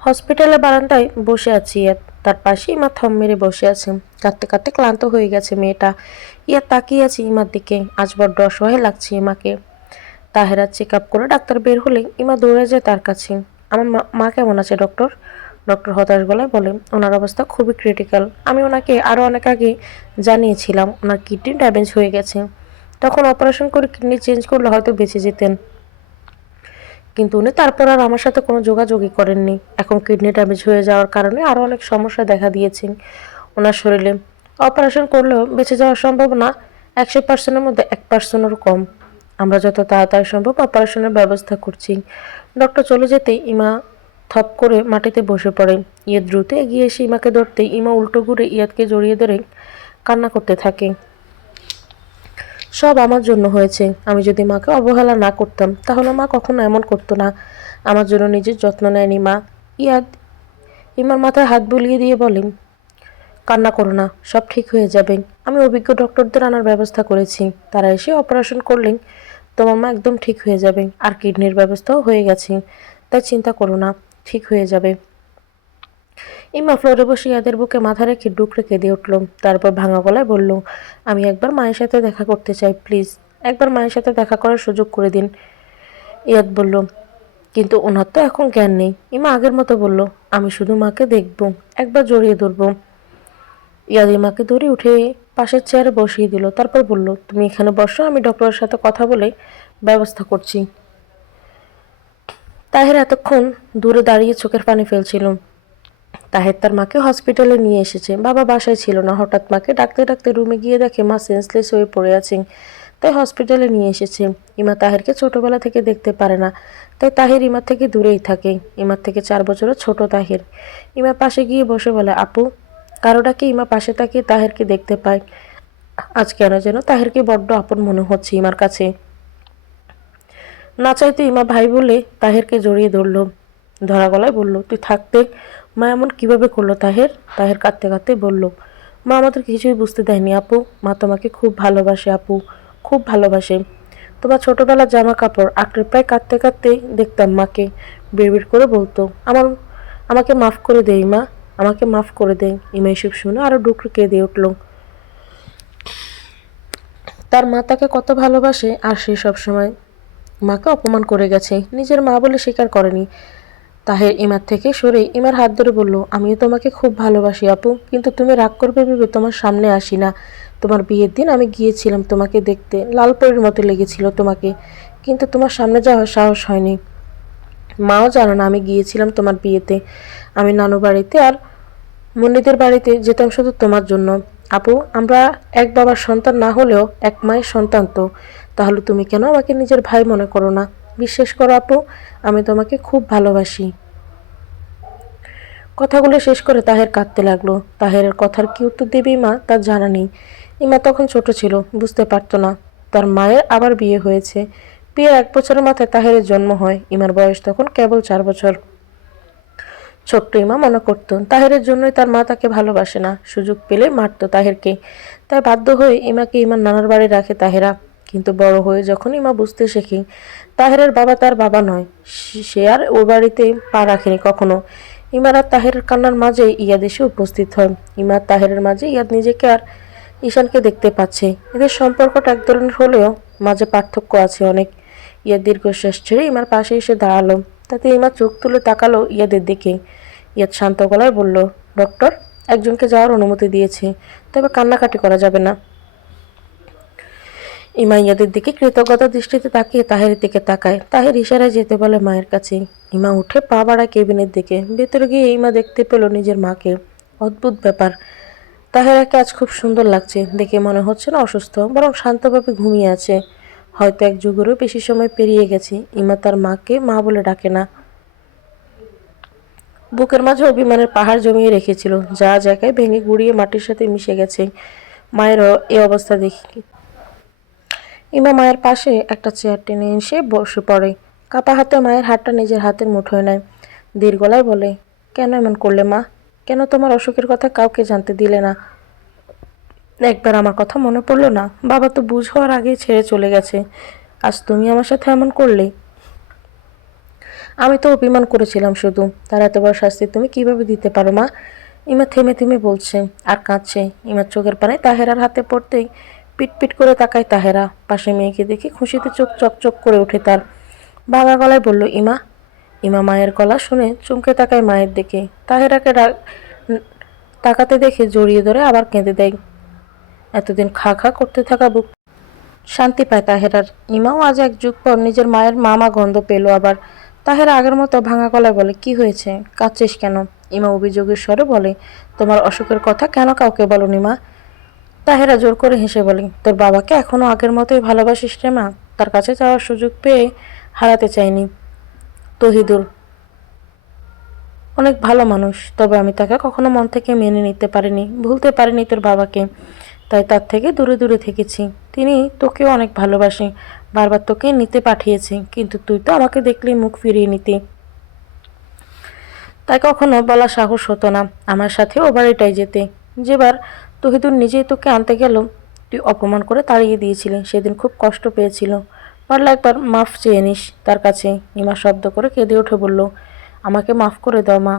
হসপিটালের বারান্দায় বসে আছি ইয়াত, তার পাশে ইমা থম মেরে বসে আছে। কাঁদতে কাঁদতে ক্লান্ত হয়ে গেছে মেয়েটা। ইয়া তাকিয়ে আছে ইমার দিকে, আজ বড্ড অসহায় লাগছে ইমাকে। তাহেরা চেক আপ করে ডাক্তার বের হলে ইমা দৌড়ে যায় তার কাছে। আমার মা কেমন আছে ডক্টর? ডক্টর হতাশ গলায় বলে, ওনার অবস্থা খুবই ক্রিটিক্যাল। আমি ওনাকে আরও অনেক আগে জানিয়েছিলাম ওনার কিডনি ড্যামেজ হয়ে গেছে। তখন অপারেশন করে কিডনি চেঞ্জ করলে হয়তো বেঁচে যেতেন, কিন্তু উনি তারপর আর আমার সাথে কোনো যোগাযোগই করেননি। এখন কিডনি ড্যামেজ হয়ে যাওয়ার কারণে আরও অনেক সমস্যা দেখা দিয়েছে ওনার শরীরে। অপারেশন করলেও বেঁচে যাওয়ার সম্ভাবনা 100%-এর মধ্যে 1%-এরও কম। আমরা যত তাড়াতাড়ি সম্ভব অপারেশনের ব্যবস্থা করছি। ডক্টর চলে যেতেই ইমা থপ করে মাটিতে বসে পড়ে। ইয়ে দ্রুত এগিয়ে এসে ইমাকে ধরতেই ইমা উল্টো ঘুরে ইয়াদকে জড়িয়ে ধরে কান্না করতে থাকে। সব আমার জন্য হয়েছে। আমি যদি মাকে অবহেলা না করতাম তাহলে মা কখনো এমন করতো না। আমার জন্য নিজের যত্ন নেয়নি মা। ইয়াদ ইমার মাথায় হাত বুলিয়ে দিয়ে বলেন, কান্না করো না, সব ঠিক হয়ে যাবে। আমি অভিজ্ঞ ডক্টরদের আনার ব্যবস্থা করেছি, তারা এসে অপারেশন করলেন তোমার মা একদম ঠিক হয়ে যাবে। আর কিডনির ব্যবস্থাও হয়ে গেছে, তাই চিন্তা করো না, ঠিক হয়ে যাবে। ইমা ফ্লোরে বসে ইয়াদের বুকে মাথা রেখে ডুকরে কেঁদে উঠল। তারপর ভাঙা গলায় বলল, আমি একবার মায়ের সাথে দেখা করতে চাই, প্লিজ একবার মায়ের সাথে দেখা করার সুযোগ করে দিন। ইয়াদ বলল, কিন্তু ওনার তো এখন জ্ঞান নেই। ইমা আগের মতো বলল, আমি শুধু মাকে দেখব, একবার জড়িয়ে ধরবো। ইয়াদ ইমাকে ধরে উঠে পাশের চেয়ারে বসিয়ে দিল। তারপর বলল, তুমি এখানে বসো, আমি ডক্টরের সাথে কথা বলে ব্যবস্থা করছি। তাহের এতক্ষণ দূরে দাঁড়িয়ে চোখের পানি ফেলছিল। তাহের তার মাকে হসপিটালে নিয়ে এসেছে, বাবা বাসায় ছিল না। হঠাৎ মাকে ডাকতে ডাকতে রুমে গিয়ে দেখে মা সেন্সলেস হয়ে পড়ে আছেন, তাই হসপিটালে নিয়ে এসেছে। ইমা তাহেরকে ছোটবেলা থেকে দেখতে পারে না, তাই তাহের ইমার থেকে দূরেই থাকে। ইমার থেকে 4 বছরের ছোট তাহের। ইমার পাশে গিয়ে বসে বলে, আপু। কারো ডাকে ইমা পাশে তাকিয়ে তাহেরকে দেখতে পায়। আজ কেন যেন তাহেরকে বড্ড আপন মনে হচ্ছে ইমার কাছে। না চাইতে ইমা ভাই বলে তাহেরকে জড়িয়ে ধরল। ধরা গলায় বলল, তুই থাকতে মা এমন কিভাবে করলো তাহের? তাহের কাঁদতে কাঁদতে বলল, মা আমাদের কিছুই বুঝতে দেয়নি আপু। মা তোমাকে খুব ভালোবাসে আপু, খুব ভালোবাসে। তোমার ছোটবেলার জামা কাপড় আঁকড়ে প্রায় কাঁদতে কাঁদতেই দেখতাম মাকে। বিড়বিড় করে বলতো, আমাকে মাফ করে দে ইমা, আমাকে মাফ করে দে। ইমা এসব শুনে আরো ডুকরে কেঁদে উঠল। তার মা তাকে কত ভালোবাসে, আর সে সবসময় মাকে অপমান করে গেছে, নিজের মা বলে স্বীকার করেনি। তাহের ইমার থেকে সরে ইমার হাত ধরে বলল, আমিও তোমাকে খুব ভালোবাসি আপু, কিন্তু তুমি রাগ করবে ভেবে তোমার সামনে আসি না। তোমার বিয়ের দিন আমি গিয়েছিলাম তোমাকে দেখতে, লাল পরীর মতো লেগেছিল তোমাকে, কিন্তু তোমার সামনে যাওয়ার সাহস হয়নি। মাও জানো না আমি গিয়েছিলাম তোমার বিয়েতে। আমি নানু বাড়িতে আর মুন্নিদের বাড়িতে যেতাম শুধু তোমার জন্য। আপু, আমরা এক বাবার সন্তান না হলেও এক মায়ের সন্তান তো। তাহলে তুমি কেন আমাকে নিজের ভাই মনে করো না? বিশ্বাস করো আপু, আমি তোমাকে খুব ভালোবাসি। কথাগুলো শেষ করে তাহের কাঁদতে লাগলো। তাহেরের কথার কি উত্তর দেবে ইমা তার জানা নেই। ইমা তখন ছোট ছিল, বুঝতে পারতো না তার মায়ের আবার বিয়ে হয়েছে। বিয়ের 1 বছরের মাথায় তাহেরের জন্ম হয়। ইমার বয়স তখন কেবল 4 বছর। ছোট্ট ইমা মনে করতো তাহেরের জন্যই তার মা তাকে ভালোবাসে না, সুযোগ পেলে মারতো তাহেরকে। তাই বাধ্য হয়ে ইমাকে ইমার নানার বাড়ি রাখে তাহেরা। কিন্তু বড় হয়ে যখন ইমা বুঝতে শেখে তাহেরের বাবা তার বাবা নয়, সে আর ও বাড়িতে পা রাখেনি কখনো। ইমার আর তাহেরের কান্নার মাঝে ইয়াদ এসে উপস্থিত হয়। ইমার তাহেরের মাঝে ইয়াদ নিজেকে আর ঈশানকে দেখতে পাচ্ছে। এদের সম্পর্কটা এক ধরনের হলেও মাঝে পার্থক্য আছে অনেক। ইয়াদ দীর্ঘশ্বাস ছেড়ে ইমার পাশে এসে দাঁড়ালো। তাতে ইমা চোখ তুলে তাকালো ইয়াদের দিকে। ইয়াদ শান্ত গলায় বলল, ডক্টর একজনকে যাওয়ার অনুমতি দিয়েছে, তবে কান্নাকাটি করা যাবে না। ইমা ইয়াদের দিকে কৃতজ্ঞতা দৃষ্টিতে তাকিয়ে তাহেরের দিকে তাকায়। তাহের ইশারায় যেতে বলে মায়ের কাছে। ইমা উঠে পা বাড়ায় কেবিনের দিকে। ভেতরে গিয়ে ইমা দেখতে পেল নিজের মাকে। অদ্ভুত ব্যাপার, তাহেরাকে আজ খুব সুন্দর লাগছে। দেখে মনে হচ্ছে না অসুস্থ, বরং শান্তভাবে ঘুমিয়ে আছে। হয়তো 1 যুগেরও বেশি সময় পেরিয়ে গেছে ইমা তার মাকে মা বলে ডাকে না। বুকের মাঝে অভিমানের পাহাড় জমিয়ে রেখেছিল, যা জায়গায় ভেঙে গুড়িয়ে মাটির সাথে মিশে গেছে। মায়েরও এ অবস্থা দেখি ইমা মায়ের পাশে একটা চেয়ার টেনে এসে বসে পড়ে। কাপা হাতে মায়ের হাতটা নিজের হাতের মুঠোয় নেয়। ধীর গলায় বলে, কেন এমন করলে মা? কেন তোমার অসুখের কথা কাউকে জানতে দিলে না? একবার আমার কথা মনে পড়লো না? বাবা তো বুঝ হওয়ার আগেই ছেড়ে চলে গেছে, আজ তুমি আমার সাথে এমন করলে। আমি তো অভিমান করেছিলাম শুধু, তার এত বড় শাস্তি তুমি কিভাবে দিতে পারো মা? ইমা থেমে থেমে বলছে আর কাঁদছে। ইমার চোখের পানে তাহেরার হাতে পড়তেই পিট পিট করে তাকায় তাহেরা। পাশে মেয়েকে দেখে খুশিতে চোখ চকচক করে ওঠে তার। ভাঙা গলায় বলল, ইমা। ইমা মায়ের গলা শুনে চমকে তাকায় মায়ের দিকে। তাহেরাকে তাকাতে দেখে জড়িয়ে ধরে আবার কেঁদে দেয়। এতদিন খা খা করতে থাকা বুক শান্তি পায় তাহেরার। ইমাও আজ এক যুগ পর নিজের মায়ের মামা গন্ধ পেল আবার। তাহেরা আগের মতো ভাঙা গলায় বলে, কি হয়েছে, কাঁদছিস কেন? ইমা অভিযোগের স্বরে বলে, তোমার অসুখের কথা কেন কাউকে বলনি মা? তাহেরা জোর করে হেসে বলে, তোর বাবাকে এখনো আগের মতোই ভালোবাসিস রে মা। তার কাছে যাওয়ার সুযোগ পেয়ে হারাতে চাইনি। তহিদুর অনেক ভালো মানুষ, তবে আমি তাকে কখনো মন থেকে মেনে নিতে পারিনি, ভুলতে পারিনি তোর বাবাকে। তাই তার থেকে দূরে দূরে থেকেছি। তিনি তোকেও অনেক ভালোবাসে, বারবার তোকে নিতে পাঠিয়েছে, কিন্তু তুই তো আমাকে দেখলেই মুখ ফিরিয়ে নিতি। তাই কখনো বলা সাহস হতো না আমার সাথে ও বাড়িটায় যেতে। যেবার তহিদুর নিজেই তোকে আনতে গেল, তুই অপমান করে তাড়িয়ে দিয়েছিলি। সেদিন খুব কষ্ট পেয়েছিল। পারলে একবার মাফ চেয়ে নিস তার কাছে। ইমা শব্দ করে কেঁদে উঠে বলল, আমাকে মাফ করে দাও মা।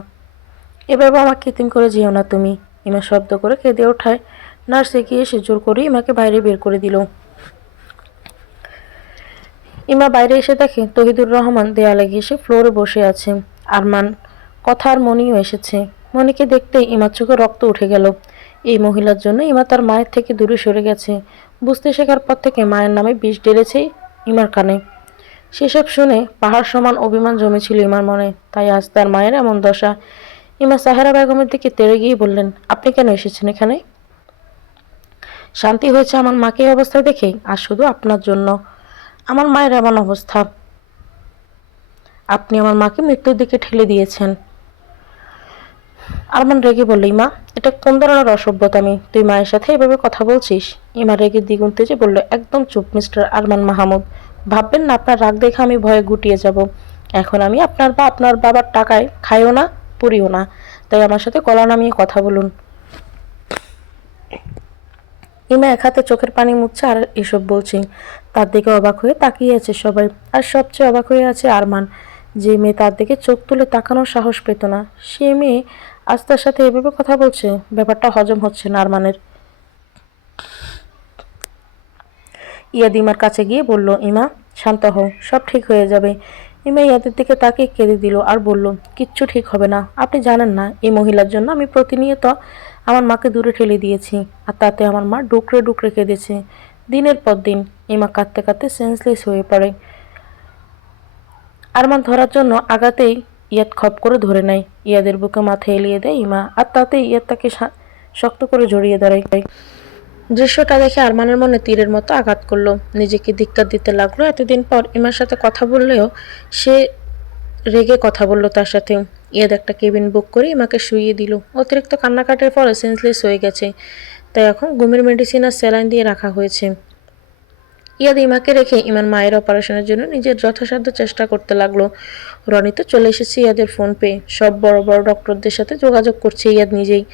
এভাবে আমাকে এতিম করে যেও না তুমি। ইমা শব্দ করে কেঁদে ওঠায় নার্স এগিয়ে এসে জোর করে ইমাকে বাইরে বের করে দিল। ইমা বাইরে এসে দেখে তহিদুর রহমান দেয়ালে ঘেঁষে ফ্লোরে বসে আছে। আরমান, কথা আর মনিও এসেছে। মনিকে দেখতেই ইমার চোখে রক্ত উঠে গেল। এই মহিলার জন্য ইমা তার মায়ের থেকে দূরে সরে গেছে। বুঝতে শেখার পর থেকে মায়ের নামে বিষ ঢেলেছে ইমার কানে। সেসব শুনে পাহাড় সমান অভিমান জমেছিল ইমার মনে। তাই আজ তার মায়ের এমন দশা। ইমা সাহেরা বেগমের দিকে তেড়ে গিয়ে বললেন, আপনি কেন এসেছেন এখানে? শান্তি হয়েছে আমার মাকে এই অবস্থায় দেখে? আর শুধু আপনার জন্য। আমার মায়ের এমন অবস্থা, আপনি আমার মাকে মৃত্যুর দিকে ঠেলে দিয়েছেন। আরমান রেগে বলল, ইমা, এটা কোন ধরনের অসভ্যতামি? তুই মায়ের সাথে এভাবে কথা বলছিস? ইমা রেগে দ্বিগুণ তেজে বলল, একদম চুপ মিস্টার আরমান মাহমুদ। ভাববেন না আপনার রাগ দেখে আমি ভয়ে গুটিয়ে যাব। এখন আমি আপনার বা আপনার বাবার টাকায় খাইও না, পড়িও না। তাই আমার সাথে গলা নামিয়ে কথা বলুন। ইমা এক হাতে চোখের পানি মুছছে আর এসব বলছে। তার দিকে অবাক হয়ে তাকিয়ে আছে সবাই। আর সবচেয়ে অবাক হয়ে আছে আরমান। যে মেয়ে তার দিকে চোখ তুলে তাকানোর সাহস পেত না, সে মেয়ে আজ তার সাথে এভাবে কথা বলছে। ব্যাপারটা হজম হচ্ছে না আরমানের। ইয়াদ ইমার কাছে গিয়ে বলল, ইমা শান্ত হও, সব ঠিক হয়ে যাবে। ইমা ইয়াদের দিকে তাকিয়ে কেঁদে দিল আর বলল, কিচ্ছু ঠিক হবে না। আপনি জানেন না এই মহিলার জন্য আমি প্রতিনিয়ত আমার মাকে দূরে ঠেলে দিয়েছি, আর তাতে আমার মা ডুকরে ডুকরে কেঁদেছে দিনের পর দিন। ইমা কাঁদতে কাঁদতে সেন্সলেস হয়ে পড়ে। আরমান ধরার জন্য আগাতেই ইয়াদ খপ করে ধরে নেয়। ইয়াদের বুকে মাথা এলিয়ে দেয় ইমা, আর তাতে ইয়াদ তাকে শক্ত করে জড়িয়ে দাঁড়ায়। দৃশ্যটা দেখে আরমানের মনে তীরের মতো আঘাত করলো। নিজেকে ধিক্কার দিতে লাগলো। এতদিন পর ইমার সাথে কথা বললেও সে রেগে কথা বলল তার সাথে। ইয়াদ একটা কেবিন বুক করে ইমাকে শুইয়ে দিল। অতিরিক্ত কান্নাকাটির ফলে সেন্সলেস হয়ে গেছে, তাই এখন ঘুমের মেডিসিন আর স্যালাইন দিয়ে রাখা হয়েছে। ইয়াদ ইমাকে রেখে ইমার মায়ের অপারেশনের জন্য নিজের যথাসাধ্য চেষ্টা করতে লাগলো। রনি তো চলে এসেছে ইয়াদের ফোন পেয়ে। সব বড় বড় ডক্টরদের সাথে যোগাযোগ করছে ইয়াদ নিজেই।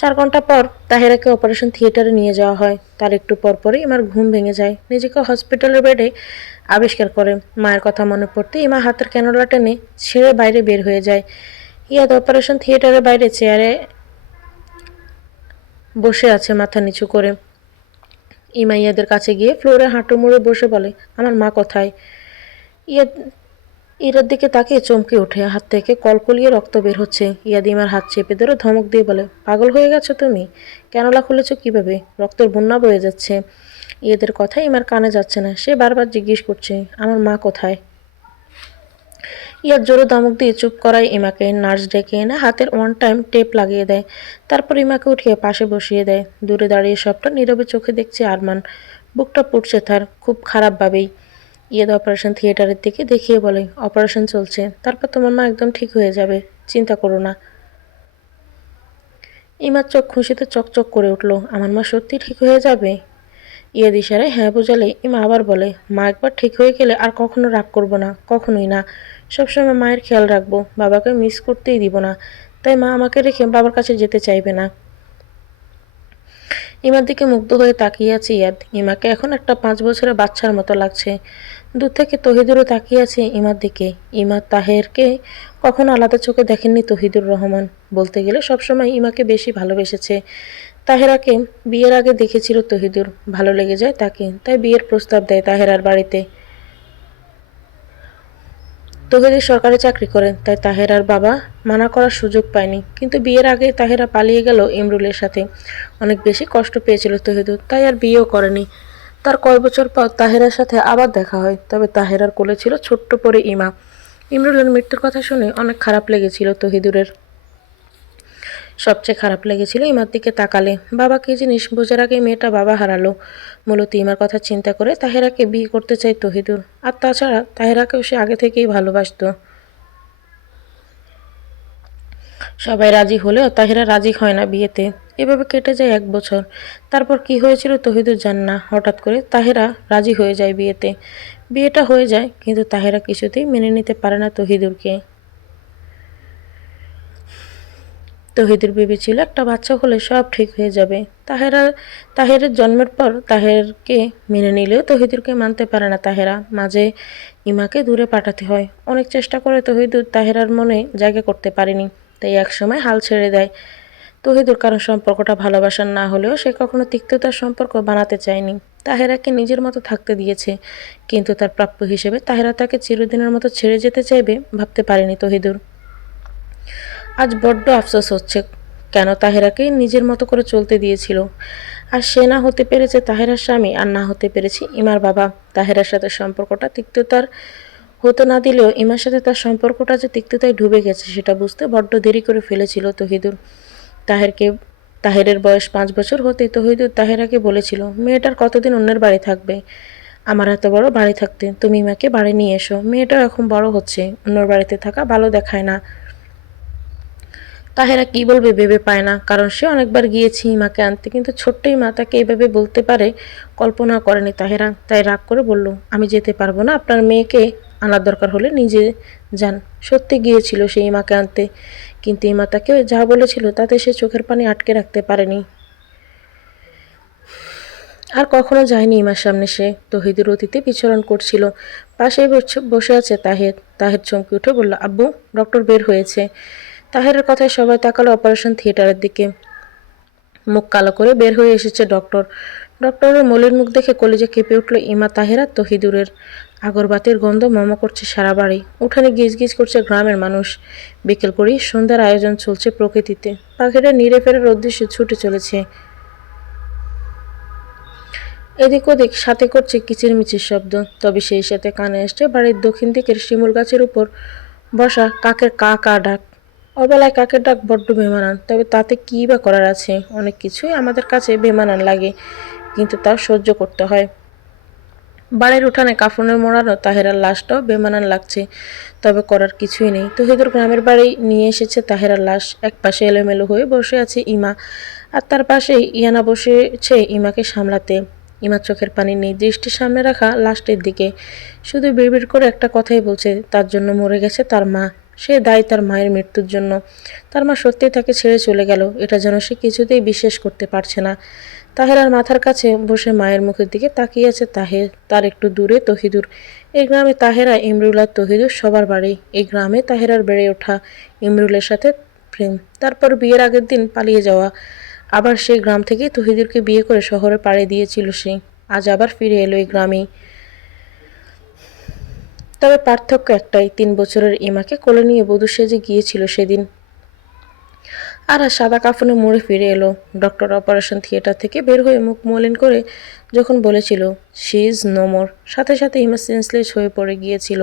4 ঘন্টা পর তাহেরাকে অপারেশন থিয়েটারে নিয়ে যাওয়া হয়। তার একটু পর পরই ইমার ঘুম ভেঙে যায়। নিজেকে হসপিটালের বেডে আবিষ্কার করে। মায়ের কথা মনে পড়তে ইমা হাতের ক্যানোলা টেনে ছেড়ে বাইরে বের হয়ে যায়। ইয়াদ অপারেশন থিয়েটারের বাইরে চেয়ারে বসে আছে মাথা নিচু করে। ইমা ইয়াদের কাছে গিয়ে ফ্লোরে হাঁটু মুড়ে বসে বলে, আমার মা কোথায়? ইয়াদ ইরার দিকে তাকিয়ে চমকে ওঠে। হাত থেকে কলকলিয়ে রক্ত বের হচ্ছে। ইয়াদ ইমার হাত চেপে ধরে ধমক দিয়ে বলে, পাগল হয়ে গেছো তুমি? ক্যানোলা খুলেছো কিভাবে? রক্তের বন্যা বয়ে যাচ্ছে। ইয়াদের কথা ইমার কানে যাচ্ছে না। সে বারবার জিজ্ঞেস করছে, আমার মা কোথায়? ইয়াদ জোরে ধমক দিয়ে চুপ করায় ইমাকে। নার্স ডেকে এনে হাতের ওয়ান টাইম টেপ লাগিয়ে দেয়। তারপর ইমাকে উঠিয়ে পাশে বসিয়ে দেয়। দূরে দাঁড়িয়ে সবটা নীরবে চোখে দেখছে আরমান। বুকটা পুড়ছে তার, খুব খারাপভাবেই। ইয়াদ অপারেশন থিয়েটারের দিকে দেখিয়ে বলে, অপারেশন চলছে, তারপর তোমার মা একদম ঠিক হয়ে যাবে, চিন্তা করো না। ইমার চোখ খুশিতে চকচক করে উঠল। আমার মা সত্যি ঠিক হয়ে যাবে? ইয়াদ ইশারায় হ্যাঁ বোঝালে ইমা আবার বলে, মা একবার ঠিক হয়ে গেলে আর কখনো রাগ করবো না, কখনোই না। সবসময় মায়ের খেয়াল রাখবো, বাবাকে মিস করতেই দিব না। তাই মা আমাকে রেখে বাবার কাছে যেতে চাইবে না। ইমার দিকে মুগ্ধ হয়ে তাকিয়ে আছে ইয়াদ। ইমাকে এখন একটা 5 বছরের বাচ্চার মতো লাগছে। দূর থেকে তহিদুরও তাকিয়ে আছে ইমার দিকে। ইমা তাহেরকে কখনো আলাদা চোখে দেখেননি তহিদুর রহমান। বলতে গেলে সবসময় ইমাকে বেশি ভালোবেসেছে। তাহেরাকে বিয়ের আগে দেখেছিল তহিদুর, ভালো লেগে যায় তাকে, তাই বিয়ের প্রস্তাব দেয় তাহেরার বাড়িতে। তহিদুর সরকারি চাকরি করেন, তাই তাহেরার বাবা মানা করার সুযোগ পায়নি। কিন্তু বিয়ের আগে তাহেরা পালিয়ে গেল ইমরুলের সাথে। অনেক বেশি কষ্ট পেয়েছিল তহিদুর, তাই আর বিয়েও করেনি। তার কয় বছর পর তাহেরার সাথে আবার দেখা হয়, তবে তাহেরার কোলে ছিল ছোট্ট পরে ইমা। ইমরুলের মৃত্যুর কথা শুনে অনেক খারাপ লেগেছিল তহিদুরের। সবচেয়ে খারাপ লেগেছিল ইমার দিকে তাকালে। বাবা কী জিনিস বোঝার আগে মেয়েটা বাবা হারালো। মূলত ইমার কথা চিন্তা করে তাহেরাকে বিয়ে করতে চায় তহিদুর। আর তাছাড়া তাহেরাকেও সে আগে থেকেই ভালোবাসত। সবাই রাজি হলেও তাহেরা রাজি হয় না বিয়েতে। এভাবে কেটে যায় 1 বছর। তারপর কি হয়েছিল তহিদুর জানে না। হঠাৎ করে তাহেরা রাজি হয়ে যায় বিয়েতে। বিয়েটা হয়ে যায়, কিন্তু তাহেরা কিছুতেই মেনে নিতে পারে না তহিদুরকে। তহিদুর ভেবেছিল একটা বাচ্চা হলে সব ঠিক হয়ে যাবে। তাহেরের জন্মের পর তাহেরকে মেনে নিলেও তহিদুরকে মানতে পারে না তাহেরা। মাঝে ইমাকে দূরে পাঠাতে হয়। অনেক চেষ্টা করে তহিদুর তাহেরার মনে জায়গা করতে পারেনি, তাই একসময় হাল ছেড়ে দেয় তহিদুর। কারণ সম্পর্কটা ভালোবাসার না হলেও সে কখনো তিক্ততার সম্পর্ক বানাতে চায়নি। তাহেরাকে নিজের মতো থাকতে দিয়েছে, কিন্তু তার প্রাপ্য হিসেবে তাহেরা তাকে চিরদিনের মতো ছেড়ে যেতে চাইবে ভাবতে পারেনি তহিদুর। আজ বড্ড আফসোস হচ্ছে, কেন তাহেরাকে নিজের মতো করে চলতে দিয়েছিল। আর সে না হতে পেরেছে তাহেরার স্বামী, আর না হতে পেরেছে ইমার বাবা। তাহেরার সাথে সম্পর্কটা তিক্ততার হতে না দিলেও ইমার সাথে তার সম্পর্কটা যে তিক্ততায় ডুবে গেছে সেটা বুঝতে বড্ড দেরি করে ফেলেছিল তহিদুর। তাহেরকে তাহেরের বয়স 5 বছর হতেই তহিদুর তাহেরাকে বলেছিল, মেয়েটার কতদিন অন্যের বাড়ি থাকবে। আমার এত বড় বাড়ি থাকতে তুমি ইমাকে বাড়ি নিয়ে এসো। মেয়েটাও এখন বড় হচ্ছে, অন্যের বাড়িতে থাকা ভালো দেখায় না। তাহেরা কি বলবে ভেবে পায় না, কারণ সে অনেকবার গিয়েছে ইমাকে আনতে, কিন্তু ছোট্ট ইমা তাকে এইভাবে বলতে পারে কল্পনা করেনি তাহেরা। তাই রাগ করে বলল, আমি যেতে পারবো না, আপনার মেয়েকে আনার দরকার হলে নিজে যান। সত্যি গিয়েছিল সে ইমাকে আনতে, কিন্তু ইমা তাকে যা বলেছিল তাতে সে চোখের পানি আটকে রাখতে পারেনি। আর কখনো যায়নি ইমার সামনে সে। তহিদুর অতীতে বিচরণ করছিল। পাশেই বসে আছে তাহের। তাহের চমকে উঠে বলল, আব্বু, ডক্টর বের হয়েছে। তাহেরের কথায় সবাই তাকালো অপারেশন থিয়েটারের দিকে। মুখ কালো করে বের হয়ে এসেছে ডক্টর। ডক্টরের মলিন মুখ দেখে কলিজা কেঁপে উঠল ইমা, তাহেরা, তহিদুরের। আগরবাতির গন্ধ মমো করছে সারা বাড়ি। উঠানে গিজ গিজ করছে গ্রামের মানুষ। বিকেল করেই সন্ধ্যার আয়োজন চলছে প্রকৃতিতে। পাখিরা নিড়ে ফেরার উদ্দেশ্যে ছুটে চলেছে। এদিক ওদিক সাথে করছে কিচিরমিচির শব্দ। তবে সেই সাথে কানে আসছে বাড়ির দক্ষিণ দিকের শিমুল গাছের উপর বসা কাকের কা কা ডাক। অবেলায় কাকের ডাক বড্ড বেমানান, তবে তাতে কী বা করার আছে। অনেক কিছুই আমাদের কাছে বেমানান লাগে, কিন্তু তাও সহ্য করতে হয়। বাড়ির উঠানে কাফনের মোড়ানো তাহেরার লাশটাও বেমানান লাগছে, তবে করার কিছুই নেই। তহিদুর গ্রামের বাড়ি নিয়ে এসেছে তাহেরার লাশ। একপাশে এলোমেলো হয়ে বসে আছে ইমা, আর তার পাশেই ইয়ানা বসেছে ইমাকে সামলাতে। ইমার চোখের পানি নেই দৃষ্টির সামনে রাখা লাশটির দিকে। শুধু বিড়বিড় করে একটা কথাই বলছে, তার জন্য মরে গেছে তার মা। সে দায়ী তার মায়ের মৃত্যুর জন্য। তার মা সত্যিই তাকে ছেড়ে চলে গেল, এটা যেন সে কিছুতেই বিশ্বাস করতে পারছে না। তাহেরার মাথার কাছে বসে মায়ের মুখের দিকে তাকিয়ে আছে তাহের। তার একটু দূরে তহিদুর। এই গ্রামে তাহেরা, ইমরুল আর তহিদুর সবার বাড়ি। এই গ্রামে তাহেরার বেড়ে ওঠা, ইমরুলের সাথে প্রেম, তারপর বিয়ের আগের দিন পালিয়ে যাওয়া। আবার সেই গ্রাম থেকেই তহিদুরকে বিয়ে করে শহরে পাড়ি দিয়েছিল সে। আজ আবার ফিরে এলো এই গ্রামেই। তবে পার্থক্য একটাই, 3 বছরের ইমাকে কোলে নিয়ে বধূ সেজে গিয়েছিল সেদিন, আর সাদা কাফনে মুড়ে ফিরে এলো। ডক্টর অপারেশন থিয়েটার থেকে বের হয়ে মুখ মলিন করে যখন বলেছিল শি ইজ নো মোর, সাথে সাথে ইমা সেন্সলেস হয়ে পড়ে গিয়েছিল।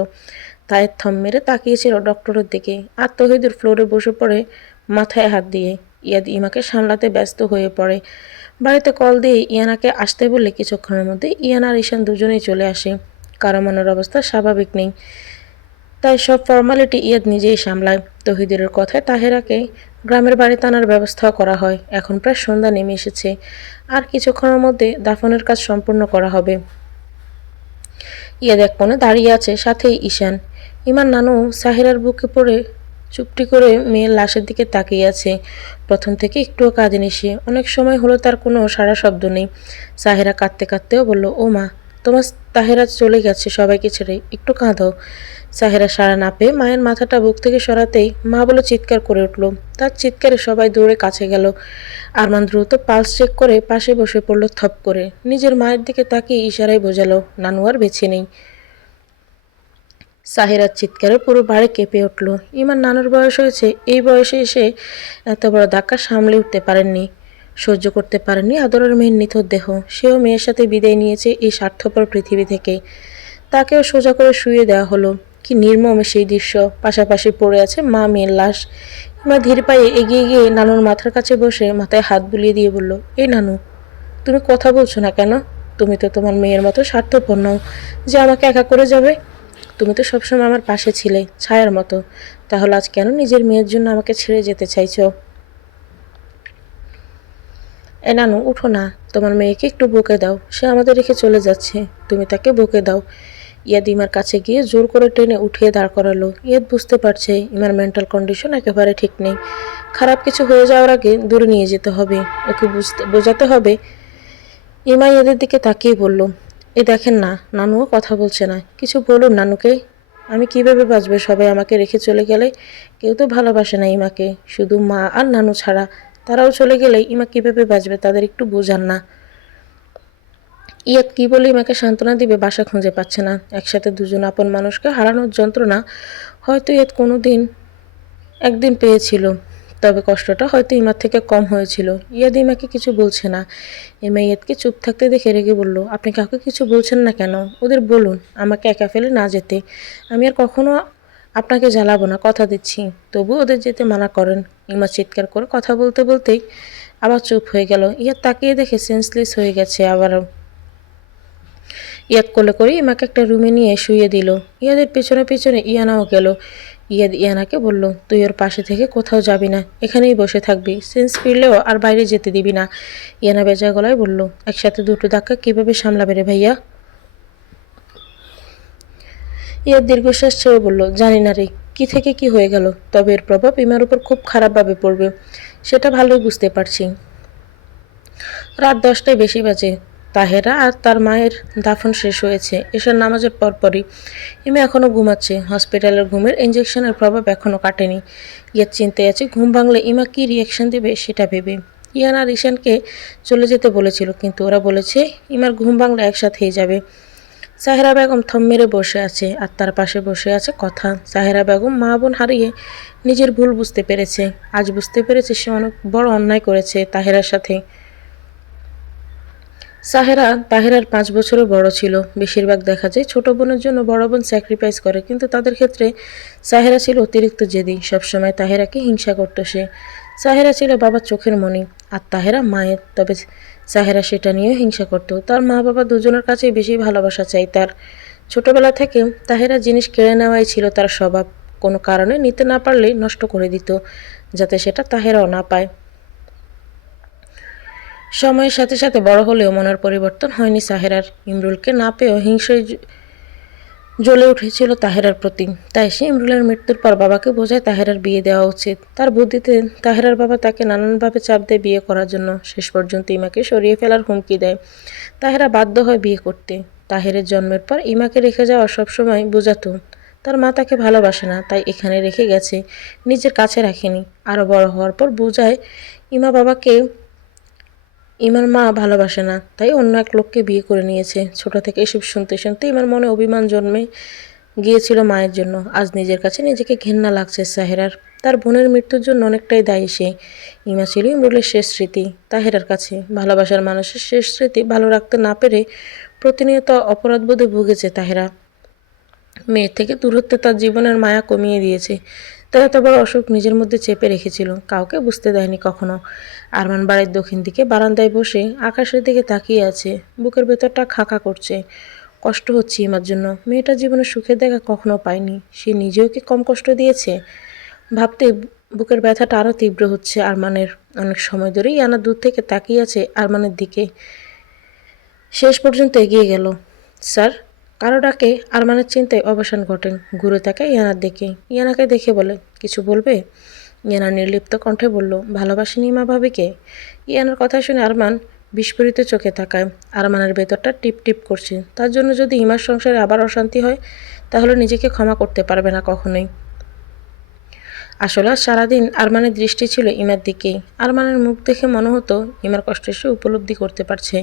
তায়ের থম মেরে তাকিয়েছিল ডক্টরের দিকে, আর তহিদুর ফ্লোরে বসে পড়ে মাথায় হাত দিয়ে। ইয়াদ ইমাকে সামলাতে ব্যস্ত হয়ে পড়ে। বাড়িতে কল দিয়ে ইয়ানাকে আসতে বললে কিছুক্ষণের মধ্যে ইয়ানা আর ঈশান দুজনেই চলে আসে। কারো মনের অবস্থা স্বাভাবিক নেই, তাই সব ফর্মালিটি ইয়াদ নিজেই সামলায়। তহিদুরের কথায় তাহেরাকে গ্রামের বাড়িতে আনার ব্যবস্থা করা হয়। এখন প্রায় সন্ধ্যা নেমে এসেছে, আর কিছুক্ষণের মধ্যে দাফনের কাজ সম্পূর্ণ করা হবে। ইয়াদ এক কোণে দাঁড়িয়ে আছে, সাথেই ঈশান। ইমার নানু সাহেরার বুকে পড়ে চুপটি করে মেয়ের লাশের দিকে তাকিয়ে আছে। প্রথম থেকে একটুও কাঁদেনি সে। অনেক সময় হলো তার কোনো সাড়া শব্দ নেই। সাহেরা কাঁদতে কাঁদতেও বলল, ও মা। তোমার তাহেরা চলে গেছে সবাইকে ছেড়ে, একটু কাঁদো। সাহেরা সাড়া না পেয়ে মায়ের মাথাটা বুক থেকে সরাতেই মা বলে চিৎকার করে উঠল। তার চিৎকারে সবাই দৌড়ে কাছে গেল। আরমান দ্রুত পালস চেক করে পাশে বসে পড়ল থপ করে। নিজের মায়ের দিকে তাকিয়ে ইশারায় বোঝালো নানু আর বেঁচে নেই। সাহেরার চিৎকারে পুরো বাড়ি কেঁপে উঠল। ইমার নানুর বয়স হয়েছে, এই বয়সে এসে এত বড় ধাক্কা সামলে উঠতে পারেননি, সহ্য করতে পারেননি আদরের মেয়ের নিথর দেহ। সেও মেয়ের সাথে বিদায় নিয়েছে এই স্বার্থপর পৃথিবী থেকে। তাকেও সোজা করে শুয়ে দেওয়া হলো। কি নির্মম সেই দৃশ্য! পাশাপাশি পড়ে আছে মা মেয়ের লাশ। ইমা ধীর পায়ে এগিয়ে গিয়ে নানুর মাথার কাছে বসে মাথায় হাত বুলিয়ে দিয়ে বলল, এই নানু, তুমি কথা বলছো না কেন? তুমি তো তোমার মেয়ের মতো স্বার্থপর নও যে আমাকে একা করে যাবে। তুমি তো সবসময় আমার পাশে ছিলে, ছায়ার মতো। তাহলে আজ কেন নিজের মেয়ের জন্য আমাকে ছেড়ে যেতে চাইছো? এ নানু, উঠো না, তোমার মেয়েকে একটু বকে দাও, সে আমাদের রেখে চলে যাচ্ছে, তুমি তাকে বকে দাও। ইয়াদ ইমার কাছে গিয়ে জোর করে টেনে উঠিয়ে দাঁড় করালো। ইয়াদ বুঝতে পারছে ইমার মেন্টাল কন্ডিশন একেবারে ঠিক নেই। খারাপ কিছু হয়ে যাওয়ার আগে দূরে নিয়ে যেতে হবে, ওকে বোঝাতে হবে। ইমা ইয়াদের দিকে তাকিয়ে বলল, এ দেখেন না, নানুও কথা বলছে না, কিছু বলুন নানুকে। আমি কিভাবে বাঁচবো সবাই আমাকে রেখে চলে গেলে? কেউ তো ভালোবাসে না ইমাকে, শুধু মা আর নানু ছাড়া। তারাও চলে গেলে ইমা কিভাবে বাঁচবে, তাদের একটু বোঝান না। ইয়াদ কি বলে ইমাকে সান্ত্বনা দিবে বাসা খুঁজে পাচ্ছে না। একসাথে দুজন আপন মানুষকে হারানোর যন্ত্রণা হয়তো ইয়াদ একদিন পেয়েছিল, তবে কষ্টটা হয়তো ইমার থেকে কম হয়েছিল। ইয়াদ ইমাকে কিছু বলছে না। ইমা ইয়াদকে চুপ থাকতে দেখে রেগে বলল, আপনি কাউকে কিছু বলছেন না কেন? ওদের বলুন আমাকে একা ফেলে না যেতে। আমি আর কখনো আপনাকে জ্বালাবো না, কথা দিচ্ছি। তবু ওদের যেতে মানা করেন। ইমা চিৎকার করে কথা বলতে বলতেই আবার চুপ হয়ে গেল। ইয়াদ তাকিয়ে দেখে সেন্সলেস হয়ে গেছে আবারও। ইয়াদ কোলে করে ইমাকে একটা রুমে নিয়ে শুয়ে দিল। ইয়াদের পেছনে পেছনে ইয়ানাও গেল। ইয়াদ ইয়ানাকে বলল, তুই ওর পাশে থেকে কোথাও যাবি না, এখানেই বসে থাকবি, সেন্স ফিরলেও আর বাইরে যেতে দিবি না। ইয়ানা বেজা গলায় বলল, একসাথে দুটো ধাক্কা কিভাবে সামলাবে রে ভাইয়া? ইয়াদ দীর্ঘশ্বাস ছেড়ে বলল, জানি না রে, কি থেকে কি হয়ে গেল, তবে এর প্রভাব ইমার উপর খুব খারাপভাবে পড়বে, সেটা ভালোই বুঝতে পারছি। রাত 10টায় বেশি বাজে। তাহেরা আর তার মায়ের দাফন শেষ হয়েছে এশার নামাজের পরপরই। ইমা এখনও ঘুমাচ্ছে। হসপিটালের ঘুমের ইঞ্জেকশনের প্রভাব এখনও কাটেনি। ইয়াদ চিন্তায় আছে ঘুম ভাঙলে ইমা কী রিয়াকশন দেবে সেটা ভেবে। ইয়ান আর ঈশানকে চলে যেতে বলেছিল, কিন্তু ওরা বলেছে ইমার ঘুম ভাঙলে একসাথেই যাবে। সাহেরা বেগম থম মেরে বসে আছে, আর তার পাশে বসে আছে কথা। সাহেরা বেগম মা বোন হারিয়ে নিজের ভুল বুঝতে পেরেছে। আজ বুঝতে পেরেছে সে অনেক বড় অন্যায় করেছে তাহেরার সাথে। সাহেরা তাহেরার 5 বছরের বড় ছিল। বেশিরভাগ দেখা যায় ছোট বোনের জন্য বড় বোন স্যাক্রিফাইস করে, কিন্তু তাদের ক্ষেত্রে সাহেরা ছিল অতিরিক্ত জেদি। সবসময় তাহেরাকে হিংসা করত সে। সাহেরা ছিল বাবার চোখের মণি, আর তাহেরা মায়ের। তবে সাহেরা সেটা নিয়েও হিংসা করত। তার মা বাবা দুজনের কাছেই বেশি ভালোবাসা চাই তার। ছোটবেলা থেকে তাহেরা জিনিস কেড়ে নেওয়াই ছিল তার স্বভাব। কোনো কারণে নিতে না পারলে নষ্ট করে দিত, যাতে সেটা তাহেরাও না পায়। সময়ের সাথে সাথে বড় হলেও মনের পরিবর্তন হয়নি সাহেরার। ইমরুলকে না পেয়েও হিংসায় জ্বলে উঠেছিল তাহেরার প্রতি। তাই সে ইমরুলের মৃত্যুর পর বাবাকে বোঝায় তাহেরার বিয়ে দেওয়া উচিত। তার বুদ্ধিতে তাহেরার বাবা তাকে নানানভাবে চাপ দেয় বিয়ে করার জন্য। শেষ পর্যন্ত ইমাকে সরিয়ে ফেলার হুমকি দেয়। তাহেরা বাধ্য হয় বিয়ে করতে। তাহেরের জন্মের পর ইমাকে রেখে যাওয়া সবসময় বোঝাতো তার মা তাকে ভালোবাসে না, তাই এখানে রেখে গেছে, নিজের কাছে রাখেনি। আরও বড় হওয়ার পর বোঝায় ইমার মা ভালোবাসে না, তাই অন্য এক লোককে বিয়ে করে নিয়েছে। ছোট থেকে এসব শুনতে শুনতে ইমার মনে অভিমান জন্মে গিয়েছিল মায়ের জন্য। আজ নিজের কাছে নিজেকে ঘেন্না লাগছে সাহেরার। তার বোনের মৃত্যুর জন্য অনেকটাই দায়ী সে। ইমা ছিল ইমরুলের শেষ স্মৃতি তাহেরার কাছে। ভালোবাসার মানুষের শেষ স্মৃতি ভালো রাখতে না পেরে প্রতিনিয়ত অপরাধবোধে ভুগেছে তাহেরা। মেয়ের থেকে দূরত্বে তার জীবনের মায়া কমিয়ে দিয়েছে। তাই এত বড় অসুখ নিজের মধ্যে চেপে রেখেছিল, কাউকে বুঝতে দেয়নি কখনো। আরমান বাড়ির দক্ষিণ দিকে বারান্দায় বসে আকাশের দিকে তাকিয়ে আছে। বুকের ভেতরটা খাকা করছে। কষ্ট হচ্ছে ইমার জন্য। মেয়েটার জীবনে সুখের দেখা কখনো পায়নি। সে নিজেও কি কম কষ্ট দিয়েছে? ভাবতে বুকের ব্যথাটা আরও তীব্র হচ্ছে আরমানের। অনেক সময় ধরেই ইয়ানা দূর থেকে তাকিয়ে আছে আরমানের দিকে। শেষ পর্যন্ত এগিয়ে গেল। স্যার, কারো ডাকে আরমানের চিন্তায় অবসান ঘটে। ঘুরে তাকায় ইয়ানার দিকে। ইয়ানাকে দেখে বলে, কিছু বলবে? ইয়ানা নির্লিপ্ত কণ্ঠে বলল, ভালোবাসেনি মা ভাবিকে? ইয়ানার কথা শুনে আরমান বিস্ফোরিত চোখে তাকায়। আরমানের ভেতরটা টিপ টিপ করছে। তার জন্য যদি ইমার সংসারে আবার অশান্তি হয় তাহলে নিজেকে ক্ষমা করতে পারবে না কখনোই। আসলে আজ সারাদিন আরমানের দৃষ্টি ছিল ইমার দিকেই। আরমানের মুখ দেখে মনে হতো ইমার কষ্ট সে উপলব্ধি করতে পারছে।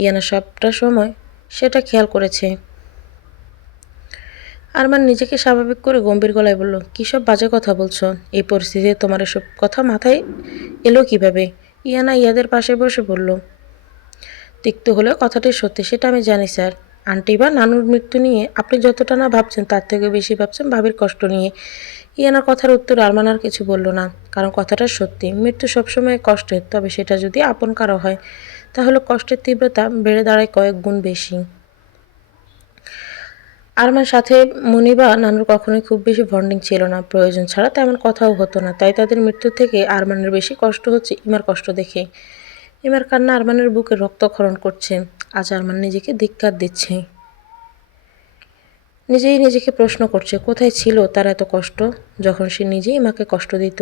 ইয়ানা সবটা সময় সেটা খেয়াল করেছে। আরমান নিজেকে স্বাভাবিক করে গম্ভীর গলায় বলল, কী সব বাজে কথা বলছো? এই পরিস্থিতিতে তোমার এসব কথা মাথায় এলো কিভাবে? ইয়ানা ইয়াদের পাশে বসে বলল, তিক্ত হলেও কথাটি সত্যি, সেটা আমি জানি স্যার। আন্টি বা নানুর মৃত্যু নিয়ে আপনি যতটা না ভাবছেন তার থেকে বেশি ভাবছেন ভাবির কষ্ট নিয়ে। ইয়ানার কথার উত্তর আরমান আর কিছু বলল না, কারণ কথাটা সত্যি। মৃত্যু সবসময় কষ্টের, তবে সেটা যদি আপন কারো হয় তাহলে কষ্টের তীব্রতা বেড়ে দাঁড়ায় কয়েক গুণ বেশি। আরমান সাথে মনিবা নানুর কখনোই খুব বেশি বন্ডিং ছিল না, প্রয়োজন ছাড়া তেমন কথাও হতো না। তাই তাদের মৃত্যু থেকে আরমানের বেশি কষ্ট হচ্ছে ইমার কষ্ট দেখে। ইমার কান্না আরমানের বুকে রক্তক্ষরণ করছে। আজ আরমান নিজেকে ধিক্কার দিচ্ছে। নিজেই নিজেকে প্রশ্ন করছে কোথায় ছিল তার এত কষ্ট, যখন সে নিজেই ইমাকে কষ্ট দিত।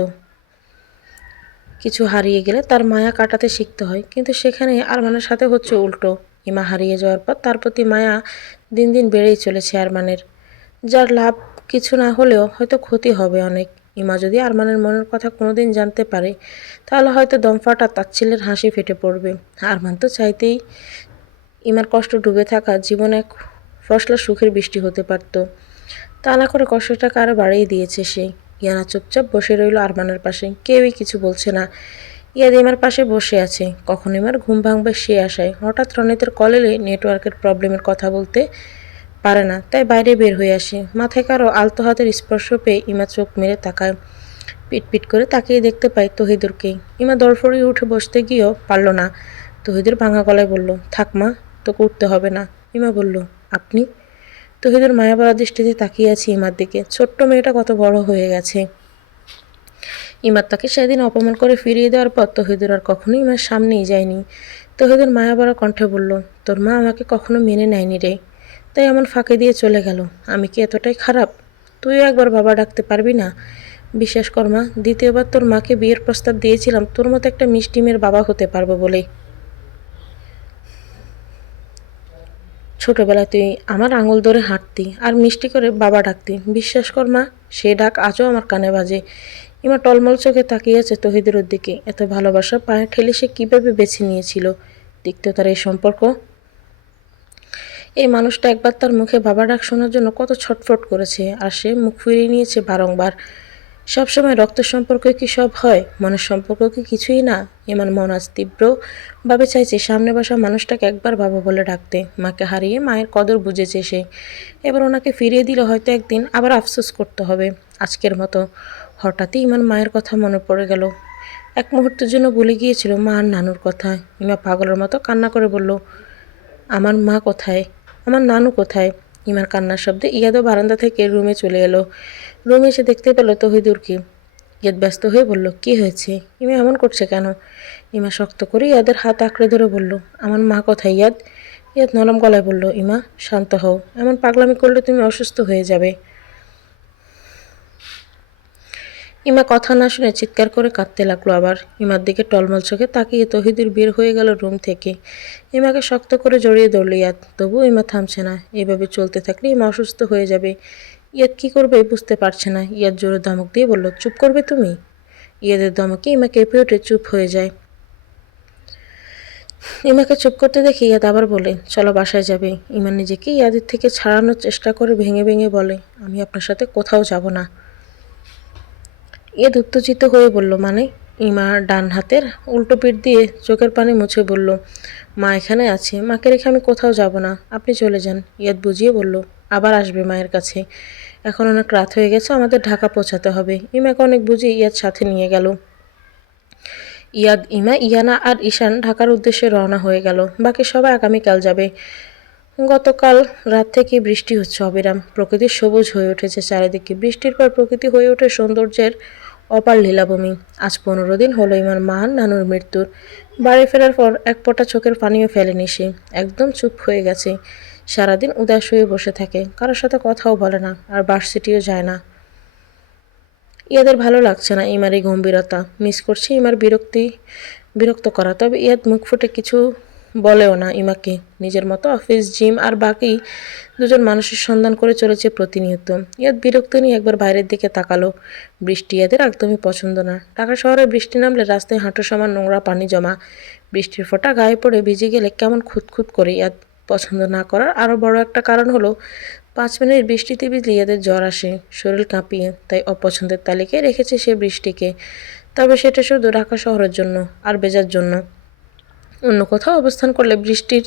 কিছু হারিয়ে গেলে তার মায়া কাটাতে শিখতে হয়, কিন্তু সেখানে আরমানের সাথে হচ্ছে উল্টো। ইমা হারিয়ে যাওয়ার পর তার প্রতি মায়া দিন দিন বেড়েই চলেছে আরমানের, যার লাভ কিছু না হলেও হয়তো ক্ষতি হবে অনেক। ইমা যদি আরমানের মনের কথা কোনোদিন জানতে পারে তাহলে হয়তো দমফাটা তাচ্ছিল্যের হাসি ফেটে পড়বে। আরমান তো চাইতেই ইমার কষ্ট ডুবে থাকা জীবনে এক ফসলা সুখের বৃষ্টি হতে পারত। তা না করে কষ্টটাকে আরও বাড়িয়ে দিয়েছে সে। ইয়ানা চুপচাপ বসে রইল আরমানের পাশে, কেউই কিছু বলছে না। ইয়াদ ইমার পাশে বসে আছে। কখন ইমার ঘুম ভাঙবে সে আশায়। হঠাৎ রনিতের কল এলে নেটওয়ার্কের প্রবলেমের কথা বলতে পারে না, তাই বাইরে বের হয়ে আসে। মাথায় কারো আলতো হাতের স্পর্শ পেয়ে ইমা চোখ মেরে তাকায়। পিটপিট করে তাকিয়ে দেখতে পায় তহিদুরকে। ইমা দরফড়িয়ে উঠে বসতে গিয়েও পারল না। তহিদুর ভাঙা গলায় বলল, থাক মা, তোকে উঠতে হবে না। ইমা বলল, আপনি? তহিদুর মায়াভরা দৃষ্টিতে তাকিয়ে আছে ইমার দিকে। ছোট্ট মেয়েটা কত বড় হয়ে গেছে। ইমার তাকে সেদিন অপমান করে ফিরিয়ে দেওয়ার পর তহিদুর আর কখনো ইমার সামনেই যায়নি। তহিদুর মায়াভরা কণ্ঠে বলল, তোর মা আমাকে কখনো মেনে নেয়নি রে, তাই এমন ফাঁকে দিয়ে চলে গেল। আমি কি এতটাই খারাপ? তুইও একবার বাবা ডাকতে পারবি না? বিশ্বাস কর মা, দ্বিতীয়বার তোর মাকে বিয়ের প্রস্তাব দিয়েছিলাম তোর মতো একটা মিষ্টি মেয়ের বাবা হতে পারবো বলেই। ছোটবেলায় তুই আমার আঙুল ধরে হাঁটতি আর মিষ্টি করে বাবা ডাকতি। বিশ্বাস কর মা, সে ডাক আজও আমার কানে বাজে। ইমা টলমল চোখে তাকিয়ে আছে তহিদের দিকে। এত ভালোবাসা পায়ে ঠেলে সে কীভাবে বেছে নিয়েছিল তিক্ততার এই সম্পর্ক? এই মানুষটা একবার তার মুখে বাবা ডাক শোনার জন্য কত ছটফট করেছে, আর সে মুখ ফিরিয়ে নিয়েছে বারংবার। সবসময় রক্তের সম্পর্ক কি সব হয়? মনের সম্পর্ক কি কিছুই না? ইমার মন আজ তীব্রভাবে চাইছে সামনে বসা মানুষটাকে একবার বাবা বলে ডাকতে। মাকে হারিয়ে মায়ের কদর বুঝেছে সে। এবার ওনাকে ফিরিয়ে দিলে হয়তো একদিন আবার আফসোস করতে হবে। আজকের মতো হঠাৎই ইমার মায়ের কথা মনে পড়ে গেল। এক মুহূর্তের জন্য ভুলে গিয়েছিল মা আর নানুর কথা। ইমা পাগলের মতো কান্না করে বলল, আমার মা কোথায়? আমার নানু কোথায়? ইমার কান্নার শব্দে ইয়াদও বারান্দা থেকে রুমে চলে এলো। রুমে এসে দেখতে পেল তহিদুরকে। ইয়াদ ব্যস্ত হয়ে বলল, কি হয়েছে? ইমা এমন করছে কেন? ইমা শক্ত করে ইয়াদের হাত আঁকড়ে ধরে বলল, আমার মা কোথায় ইয়াদ? ইয়াদ নরম গলায় বলল, ইমা শান্ত হও, এমন পাগলামি করলে তুমি অসুস্থ হয়ে যাবে। ইমা কথা না শুনে চিৎকার করে কাঁদতে লাগলো আবার। ইমার দিকে টলমল চোখে তাকিয়ে তহিদুর বের হয়ে গেল রুম থেকে। ইমাকে শক্ত করে জড়িয়ে ধরল ইয়াদ। তবুও ইমা থামছে না। এভাবে চলতে থাকলে ইমা অসুস্থ হয়ে যাবে। ইয়াদ কি করবে বুঝতে পারছে না। ইয়াদ জোরে ধমক দিয়ে বলল, চুপ করবে তুমি? ইয়াদের ধমকে ইমা কেঁপে উঠে চুপ হয়ে যায়। ইমাকে চুপ করতে দেখে ইয়াদ আবার বলে, চলো বাসায় যাবে। ইমা নিজেকে ইয়াদের থেকে ছাড়ানোর চেষ্টা করে ভেঙে ভেঙে বলে, আমি আপনার সাথে কোথাও যাব না। ইয়াদ উত্তেজিত হয়ে বলল, মানে? ইমা ডান হাতের উল্টো পিঠ দিয়ে চোখের পানি মুছে বলল, মা এখানে আছে, মাকে রেখে আমি কোথাও যাব না, আপনি চলে যান। ইয়াদ বুঝিয়ে বলল, আবার আসবে মায়ের কাছে, এখন অনেক রাত হয়ে গেছে, আমাদের ঢাকা পৌঁছাতে হবে। ইমাকে অনেক বুঝিয়ে ইয়াদ সাথে নিয়ে গেল। ইয়াদ, ইমা, ইয়ানা আর ঈশান ঢাকার উদ্দেশ্যে রওনা হয়ে গেল। বাকি সবাই আগামীকাল যাবে। গতকাল রাত থেকে বৃষ্টি হচ্ছে অবিরাম। প্রকৃতি সবুজ হয়ে উঠেছে চারিদিকে। বৃষ্টির পর প্রকৃতি হয়ে ওঠে সৌন্দর্যের অপার লীলাভূমি। আজ 15 দিন হলো ইমার মা নানুর মৃত্যুর। বাড়ি ফেরার পর এক ফোঁটা চোখের পানিও ফেলেনি সে। একদম চুপ হয়ে গেছে। সারাদিন উদাস হয়ে বসে থাকে, কারোর সাথে কথাও বলে না, আর ভার্সিটিও যায় না। ইয়াদের ভালো লাগছে না ইমার এই গম্ভীরতা। মিস করছে ইমার বিরক্তি বিরক্ত করা। তবে ইয়াদ মুখ ফুটে কিছু বলেও না ইমাকে। নিজের মতো অফিস, জিম আর বাকি দুজন মানুষের সন্ধান করে চলেছে প্রতিনিয়ত। ইয়াদ বিরক্ত নিয়ে একবার বাইরের দিকে তাকালো। বৃষ্টি ইয়াদের একদমই পছন্দ না। ঢাকা শহরে বৃষ্টি নামলে রাস্তায় হাঁটু সমান নোংরা পানি জমা। বৃষ্টির ফোঁটা গায়ে পড়ে ভিজে গেলে কেমন খুঁতখুত করে। ইয়াদ পছন্দ না করার আরও বড় একটা কারণ হলো 5 মিনিট বৃষ্টিতে ভিজলে ইয়াদের জ্বর আসে, শরীর কাঁপিয়ে। তাই অপছন্দের তালিকায় রেখেছে সে বৃষ্টিকে। তবে সেটা শুধু ঢাকা শহরের জন্য আর বেজার জন্য। অন্য কোথাও অবস্থান করলে বৃষ্টির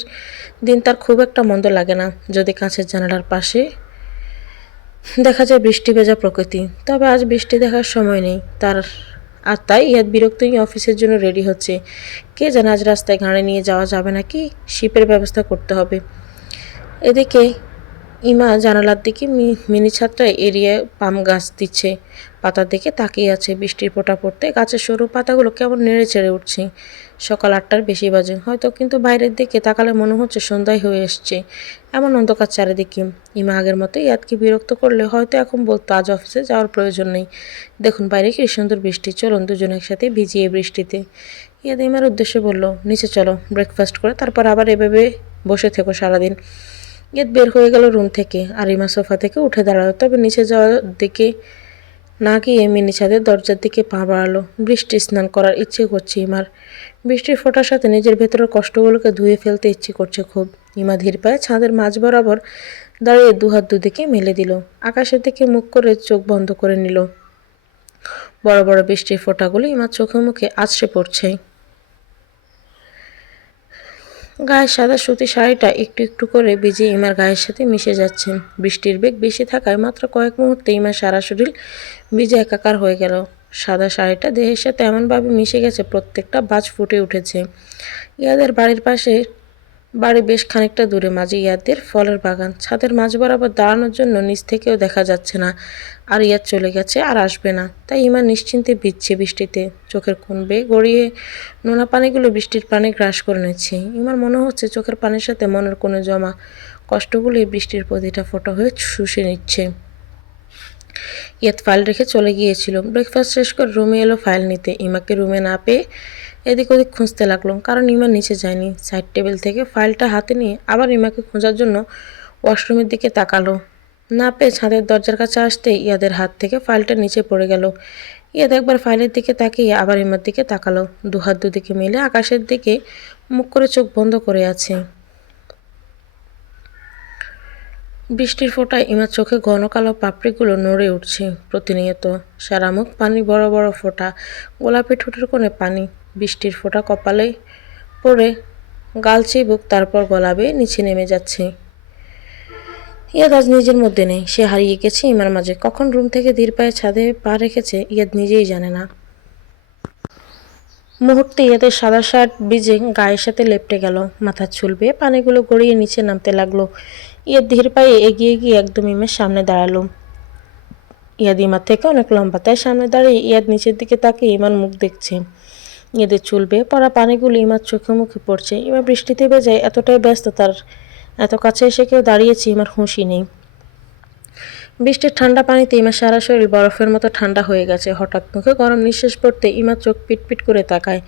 দিন তার খুব একটা মন্দ লাগে না, যদি কাঁচের জানালার পাশে দেখা যায় বৃষ্টি ভেজা প্রকৃতি। তবে আজ বৃষ্টি দেখার সময় নেই তার। আর তাই ইয়াদ বিরক্ত নিয়ে অফিসের জন্য রেডি হচ্ছে। কে জানে আজ রাস্তায় গাড়ি নিয়ে যাওয়া যাবে নাকি শিপের ব্যবস্থা করতে হবে। এদিকে ইমা জানালার দিকে মিনি ছাদটা এরিয়ে পাম গাছ দিচ্ছে। পাতার দিকে তাকিয়ে আছে। বৃষ্টির ফোঁটা পড়তে গাছের সরু পাতাগুলো কেমন নেড়ে চেড়ে উঠছে। সকাল 8টার বেশি বাজে হয়তো, কিন্তু বাইরের দিকে তাকালে মনে হচ্ছে সন্ধ্যায় হয়ে এসছে। এমন অন্ধকার চারিদিকে। ইমা আগের মতো ইয়াদকে বিরক্ত করলে হয়তো এখন বলতো আজ অফিসে যাওয়ার প্রয়োজন নেই। দেখুন বাইরে কি সুন্দর বৃষ্টি, চলুন দুজন একসাথে ভিজিয়ে বৃষ্টিতে। ইয়াদ ইমার উদ্দেশ্যে বলল, নিচে চলো, ব্রেকফাস্ট করে তারপর আবার এভাবে বসে থেকো সারাদিন। ইয়াদ বের হয়ে গেল রুম থেকে। আর ইমা সোফা থেকে উঠে দাঁড়ালো। তবে নিচে যাওয়ার দিকে না গিয়ে মিনি ছাদের দরজার দিকে পা বাড়ালো। বৃষ্টি স্নান করার ইচ্ছে করছে ইমার। বৃষ্টির ফোঁটার সাথে নিজের ভেতরের কষ্টগুলোকে ধুয়ে ফেলতে ইচ্ছে করছে খুব। ইমা ধীর পায়ে ছাদের মাঝ বরাবর দাঁড়িয়ে দুহাত দুদিকে মেলে দিল। আকাশের দিকে মুখ করে চোখ বন্ধ করে নিল। বড় বড় বৃষ্টির ফোঁটাগুলো ইমার চোখে মুখে আছড়ে পড়ছে। গায়ের সাদা সুতি শাড়িটা একটু একটু করে ভিজে ইমার গায়ের সাথে মিশে যাচ্ছে। বৃষ্টির বেগ বেশি থাকায় মাত্র কয়েক মুহূর্তে ইমার সারা শরীর ভিজে একাকার হয়ে গেল। সাদা শাড়িটা দেহের সাথে এমনভাবে মিশে গেছে প্রত্যেকটা বাজ ফুটে উঠেছে। ইয়াদের বাড়ির পাশে বাড়ি বেশ খানিকটা দূরে, মাঝে ইয়াদের ফলের বাগান। ছাদের মাঝ বরাবর দাঁড়ানোর জন্য নিচ থেকেও দেখা যাচ্ছে না। আর ইয়াদ চলে গেছে, আর আসবে না। তাই ইমা নিশ্চিন্তে ভিজছে বৃষ্টিতে। চোখের কোণ বেয়ে গড়িয়ে নোনা পানিগুলো বৃষ্টির পানি গ্রাস করে নিচ্ছে। ইমার মনে হচ্ছে চোখের পানির সাথে মনের কোণে জমা কষ্টগুলি বৃষ্টির প্রতিটা ফোঁটা হয়ে শুষে নিচ্ছে। ইয়াদ ফাইল রেখে চলে গিয়েছিল। ব্রেকফাস্ট শেষ করে রুমে এলো ফাইল নিতে। ইমাকে রুমে না পেয়ে এদিক ওদিক খুঁজতে লাগলো, কারণ ইমা নিচে যায়নি। সাইড টেবিল থেকে ফাইলটা হাতে নিয়ে আবার ইমাকে খোঁজার জন্য ওয়াশরুমের দিকে তাকালো। না পেয়ে ছাদের দরজার কাছে আসতেই ইয়াদের হাত থেকে ফাইলটা নিচে পড়ে গেল। ইয়াদ একবার ফাইলের দিকে তাকিয়ে আবার ইমার দিকে তাকালো। দুহাত দুদিকে মিলে আকাশের দিকে মুখ করে চোখ বন্ধ করে আছে। বৃষ্টির ফোঁটায় ইমার চোখে ঘন কালো পাপড়িগুলো নড়ে উঠছে প্রতিনিয়ত। সারা মুখ পানি, বড় বড় ফোঁটা, গোলাপি ঠোঁটের কোণে পানি। বৃষ্টির ফোঁটা কপালে পড়ে গাল চিবুক, তারপর গলা বেয়ে নিচে নেমে যাচ্ছে। ইয়াদ আজ নিজের মধ্যে নেই। সে হারিয়ে গেছে ইমার মাঝে। কখন রুম থেকে ধীর পায়ে ছাদে পা রেখেছে ইয়াদ নিজেই জানে না। মুহূর্তে ইয়াদের সাদা শার্ট ভিজে গায়ের সাথে লেপটে গেল। মাথার চুল বেয়ে পানিগুলো গড়িয়ে নিচে নামতে লাগলো। ইয়াদ ধীর পায়ে এগিয়ে গিয়ে একদম ইমের সামনে দাঁড়ালো। ইয়াদ ইমার থেকে অনেক লম্বা, তাই সামনে দাঁড়িয়ে ইয়াদ নিচের দিকে তাকিয়ে ইমার মুখ দেখছে। ইয়াদের চুল বেয়ে পড়া পানিগুলো ইমার চোখে মুখে পড়ছে। ইমা বৃষ্টিতে ভেজায় এতটাই ব্যস্ত, তার এত কাছে এসে কেউ দাঁড়িয়েছে ইমার হুঁশই নেই। বৃষ্টির ঠান্ডা পানিতে ইমার সারা শরীর বরফের মতো ঠান্ডা হয়ে গেছে। হঠাৎ মুখে গরম নিঃশ্বাস পড়তে ইমার চোখ পিটপিট করে তাকায়।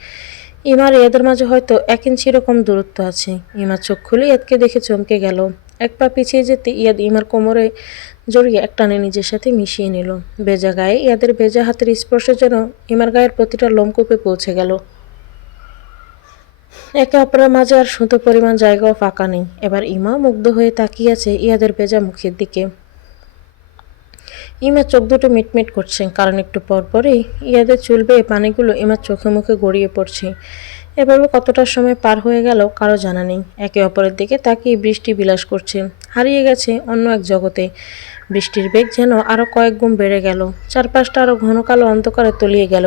ইমার ইয়াদের মাঝে হয়তো 1 ইঞ্চি এরকম দূরত্ব আছে। ইমার চোখ খুলে ইয়াদকে দেখে চমকে গেল। এক পা পিছিয়ে যেতে ইয়াদ ইমার কোমরে জড়িয়ে এক টানে নিজের সাথে মিশিয়ে নিল। ভেজা গায়ে ইয়াদের ভেজা হাতের স্পর্শ যেন ইমার গায়ের প্রতিটা লোমকূপে পৌঁছে গেল। একে অপরের মাঝে আর সুতো পরিমাণ জায়গাও ফাঁকা নেই। এবার ইমা মুগ্ধ হয়ে তাকিয়ে আছে ইয়াদের ভেজা মুখের দিকে। ইমার চোখ দুটো মিটমিট করছে, কারণ একটু পরপরই ইয়াদের চুল বেয়ে পানিগুলো ইমার চোখে মুখে গড়িয়ে পড়ছে। এভাবে কতটা সময় পার হয়ে গেল কারো জানা নেই। একে অপরের দিকে তাকিয়ে বৃষ্টি বিলাস করছে, হারিয়ে গেছে অন্য এক জগতে। বৃষ্টির বেগ যেন আরও কয়েক গুণ বেড়ে গেল। চারপাশটা আরও ঘন কালো অন্ধকারে তলিয়ে গেল।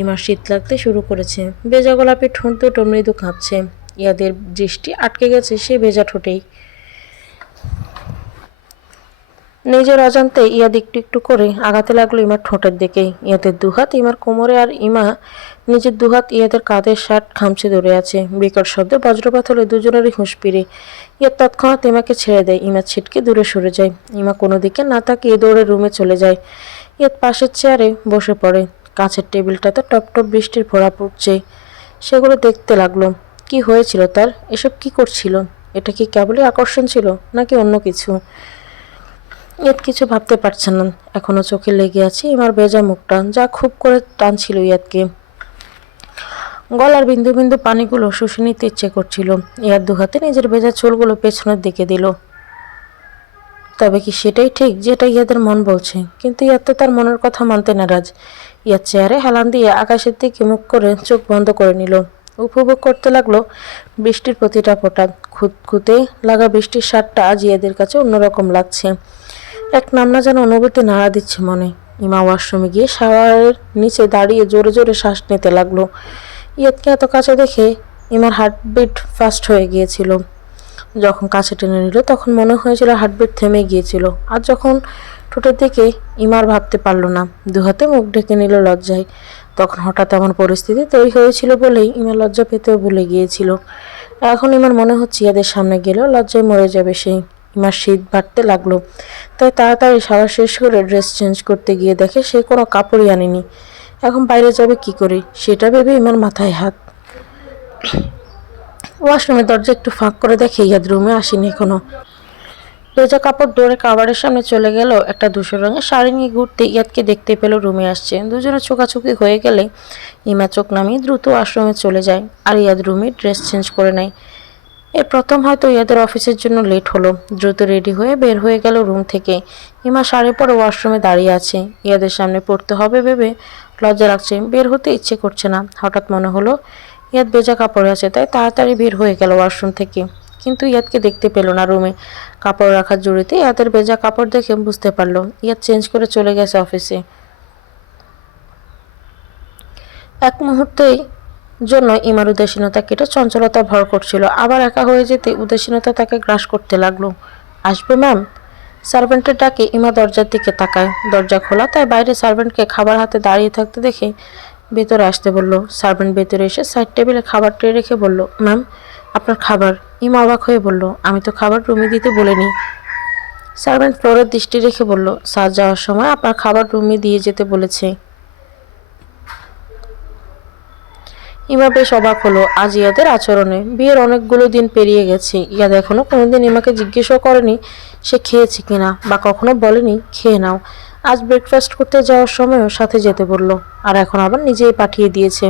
ইমার শীত লাগতে শুরু করেছে। ভেজা গোলাপি ঠোঁট দুটো মৃদু কাঁপছে। ইয়াদের দৃষ্টি আটকে গেছে সে ভেজা ঠোঁটেই। নিজের অজান্তে ইয়াদ একটু একটু করে আগাতে লাগলো ইমার ঠোঁটের দিকে। ইয়াদের দুহাত ইমার কোমরে, আর ইমা নিজের দুহাত ইয়াদের কাঁধের শার্ট খামচে ধরে আছে। বিকট শব্দে বজ্রপাত হলে দুজনেরই হুঁশ ফিরে। ইয়াদ তৎক্ষণাৎ ইমাকে ছেড়ে দেয়। ইমা ছিটকে দূরে সরে যায়। ইমা কোনো দিকে না তাকিয়ে দৌড়ে রুমে চলে যায়। ইয়াদ পাশের চেয়ারে বসে পড়ে। কাছের টেবিলটাতে টপ টপ বৃষ্টির ফোঁটা পড়ছে। সেগুলো দেখতে লাগলো। কি হয়েছিল তার? এসব কি করছিল? এটা কি কেবলই আকর্ষণ ছিল নাকি অন্য কিছু? ইয়াদ কিছু ভাবতে পারছে না। এখনো চোখে লেগে আছে ইমার ভেজা মুখটা, যা খুব করে টানছিল ইয়াদকে। গলার বিন্দু বিন্দু পানিগুলো শুষে নিতে ইচ্ছে করছিল। ইয়াদ দুহাতে নিজের ভেজা চুলগুলো পেছনের দিকে দিল। তবে কি সেটাই ঠিক যেটা ইয়াদের মন বলছে? কিন্তু ইয়াদ তো তার মনের কথা মানতে নারাজ। ইয়াদ চেয়ারে হেলান দিয়ে আকাশের দিকে মুখ করে চোখ বন্ধ করে নিল। উপভোগ করতে লাগলো বৃষ্টির প্রতিটা ফোঁটা। খুঁতখুঁতে লাগা বৃষ্টির স্বাদটা আজ ইয়াদের কাছে অন্যরকম লাগছে। এক নামনা যেন অনুভূতি নাড়া দিচ্ছে মনে। ইমা ওয়াশরুমে গিয়ে শাওয়ারের নিচে দাঁড়িয়ে জোরে জোরে শ্বাস নিতে লাগলো। ইয়াদকে এত কাছে দেখে ইমার হার্টবিট ফাস্ট হয়ে গিয়েছিল। যখন কাছে টেনে নিল তখন মনে হয়েছিল হার্টবিট থেমে গিয়েছিল। আর যখন ঠোঁটের দিকে ইমার ভাবতে পারল না, দুহাতে মুখ ঢেকে নিল লজ্জায়। তখন হঠাৎ এমন পরিস্থিতি তৈরি হয়েছিল বলেই ইমা লজ্জা পেতেও ভুলে গিয়েছিল। এখন ইমার মনে হচ্ছে ইয়াদের সামনে গেলেও লজ্জায় মরে যাবে সে। ইমার শীত বাড়তে লাগলো, তাই তাড়াতাড়ি শাওয়ার শেষ করে ড্রেস চেঞ্জ করতে গিয়ে দেখে সে কোনো কাপড়ই আনেনি। এখন বাইরে যাবে কি করে সেটা ভেবে ইমার মাথায় হাত। ওয়াশরুমের দরজা একটু ফাঁক করে দেখে ইয়াদ রুমে আসেনি এখনো। ভেজা কাপড় দৌড়ে কাবারের সামনে চলে গেল। একটা ধূসর রঙের শাড়ি নিয়ে ঘুরতে ইয়াদকে দেখতে পেল রুমে আসছে। দুজনে চোখাচোখি হয়ে গেলে ইমা চোখ নামিয়ে দ্রুত ওয়াশরুমে চলে যায় আর ইয়াদ রুমে ড্রেস চেঞ্জ করে নেয়। এর প্রথম হয়তো ইয়াদের অফিসের জন্য লেট হলো। দ্রুত রেডি হয়ে বের হয়ে গেল রুম থেকে। ইমা শাড়ি পরে ওয়াশরুমে দাঁড়িয়ে আছে। ইয়াদের সামনে পড়তে হবে ভেবে লজ্জা লাগছে, বের হতে ইচ্ছে করছে না। হঠাৎ মনে হলো ইয়াদ ভেজা কাপড়ে আছে, তাই তাড়াতাড়ি বের হয়ে গেল ওয়াশরুম থেকে। কিন্তু ইয়াদকে দেখতে পেল না রুমে। কাপড় রাখার জুড়িতে ইয়াদের ভেজা কাপড় দেখে বুঝতে পারলো ইয়াদ চেঞ্জ করে চলে গেছে অফিসে। এক মুহূর্তেই জন্য ইমার উদাসীনতা কেটে চঞ্চলতা ভর করছিল। আবার একা হয়ে যেতে উদাসীনতা তাকে গ্রাস করতে লাগলো। আসবে ম্যাম? সার্ভেন্টের ডাকে ইমা দরজার দিকে তাকায়। দরজা খোলা, তাই বাইরে সার্ভেন্টকে খাবার হাতে দাঁড়িয়ে থাকতে দেখে ভেতরে আসতে বলল। সার্ভেন্ট ভেতরে এসে সাইড টেবিলে খাবার ট্রে রেখে বলল, ম্যাম আপনার খাবার। ইমা অবাক হয়ে বলল, আমি তো খাবার রুমে দিতে বলিনি। সার্ভেন্ট ফ্লোরের দৃষ্টি রেখে বলল, স্যার যাওয়ার সময় আপনার খাবার রুমে দিয়ে যেতে বলেছে। ইমা বেশ অবাক হলো আজ ইয়াদের আচরণে। বিয়ের অনেকগুলো দিন পেরিয়ে গেছে, ইয়াদ এখনো কোনোদিন ইমাকে জিজ্ঞেসও করেনি সে খেয়েছে কিনা, বা কখনো বলেনি খেয়ে নাও। আজ ব্রেকফাস্ট করতে যাওয়ার সময়ও সাথে যেতে বলল, আর এখন আবার নিজেই পাঠিয়ে দিয়েছে।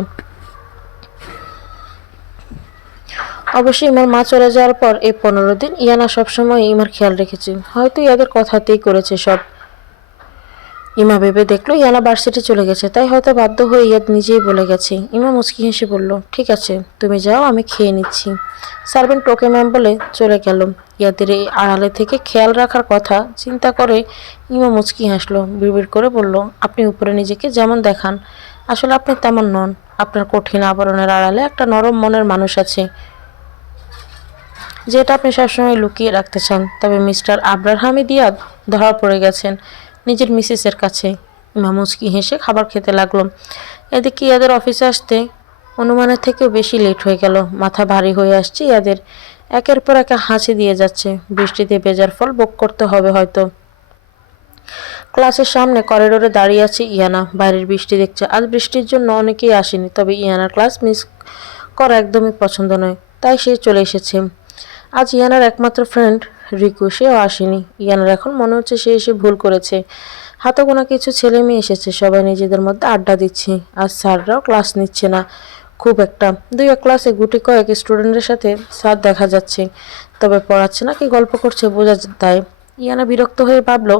অবশ্যই ইমার মা চলে যাওয়ার পর এই 15 দিন ইয়ানা সবসময় ইমার খেয়াল রেখেছে। হয়তো ইয়াদের কথাতেই করেছে সব। ইমা ভেবে দেখলো ইয়ানা ভার্সিটি চলে গেছে, তাই হয়তো বাধ্য হয়ে ইয়াদ নিজেই বলে গেছে। ইমা মুচকি হেসে বলল, ঠিক আছে তুমি যাও, আমি খেয়ে নিচ্ছি। সার্ভেন্ট ওকে ম্যাম বলে চলে গেল। ইয়াদের এই আড়ালে থেকে খেয়াল রাখার কথা চিন্তা করে ইমা মুচকি হাসলো। বিড়বিড় করে বলল, আপনি উপরে নিজেকে যেমন দেখান আসলে আপনি তেমন নন। আপনার কঠিন আবরণের আড়ালে একটা নরম মনের মানুষ আছে, যেটা আপনি সবসময় লুকিয়ে রাখতে চান। তবে মিস্টার আবরার হামিদ ইয়াদ ধরা পড়ে গেছেন নিজের মিসেসের কাছে। ইমা মুচকি হেসে খাবার খেতে লাগলো। এদিকে ইয়াদের অফিসে আসতে অনুমানের থেকেও বেশি লেট হয়ে গেল। মাথা ভারী হয়ে আসছে ইয়াদের। একের পর এক হাঁচি দিয়ে যাচ্ছে। বৃষ্টিতে ভেজার ফল ভোগ করতে হবে হয়তো। ক্লাসের সামনে করিডোরে দাঁড়িয়ে আছে ইয়ানা। বাইরের বৃষ্টি দেখছে। আজ বৃষ্টির জন্য অনেকেই আসেনি, তবে ইয়ানার ক্লাস মিস করা একদমই পছন্দ নয়, তাই সে চলে এসেছে। আজ ইয়ানার একমাত্র ফ্রেন্ড রিকু, সেও আসেনি। ইয়ানার এখন মনে হচ্ছে সে এসে ভুল করেছে। হাতে গোনা কিছু ছেলে মেয়ে এসেছে, সবাই নিজেদের মধ্যে আড্ডা দিচ্ছে। আর স্যাররাও ক্লাস নিচ্ছে না খুব একটা। দুই এক ক্লাসে গুটি কয়েক স্টুডেন্টের সাথে স্যার দেখা যাচ্ছে, তবে পড়াচ্ছে না কি গল্প করছে বোঝা যায়। ইয়ানা বিরক্ত হয়ে ভাবলো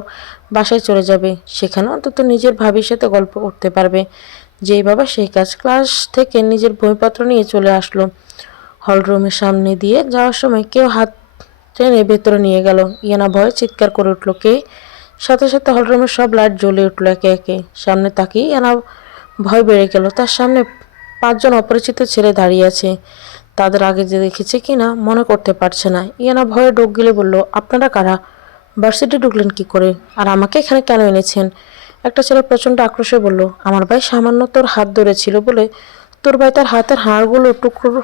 বাসায় চলে যাবে, সেখানে অন্তত নিজের ভাবির সাথে গল্প করতে পারবে। যেই বাবা সেই কাজ। ক্লাস থেকে নিজের বইপত্র নিয়ে চলে আসলো। হলরুমের সামনে দিয়ে যাওয়ার সময় কেউ হাত টেনে ভেতরে নিয়ে গেল। ইয়ানা ভয়ে চিৎকার করে উঠল, কে? সাথে সাথে হলরুমের সব লাইট জ্বলে উঠলো একে একে। সামনে তাকিয়ে ইয়ানা ভয় বেড়ে গেল। তার সামনে 5 জন অপরিচিত ছেলে দাঁড়িয়ে আছে। তাদের আগে যে দেখেছে কিনা মনে করতে পারছে না। ইয়ানা ভয়ে ডোক গিলে বলল, আপনারা কারা? ভার্সিটি ঢুকলেন কি করে? আর আমাকে এখানে কেন এনেছেন? একটা ছেলে প্রচণ্ড আক্রোশে বলল, আমার ভাই সামান্য তোর হাত ধরেছিল বলে তোর ভাই তার হাতের হাড়গুলো টুকরো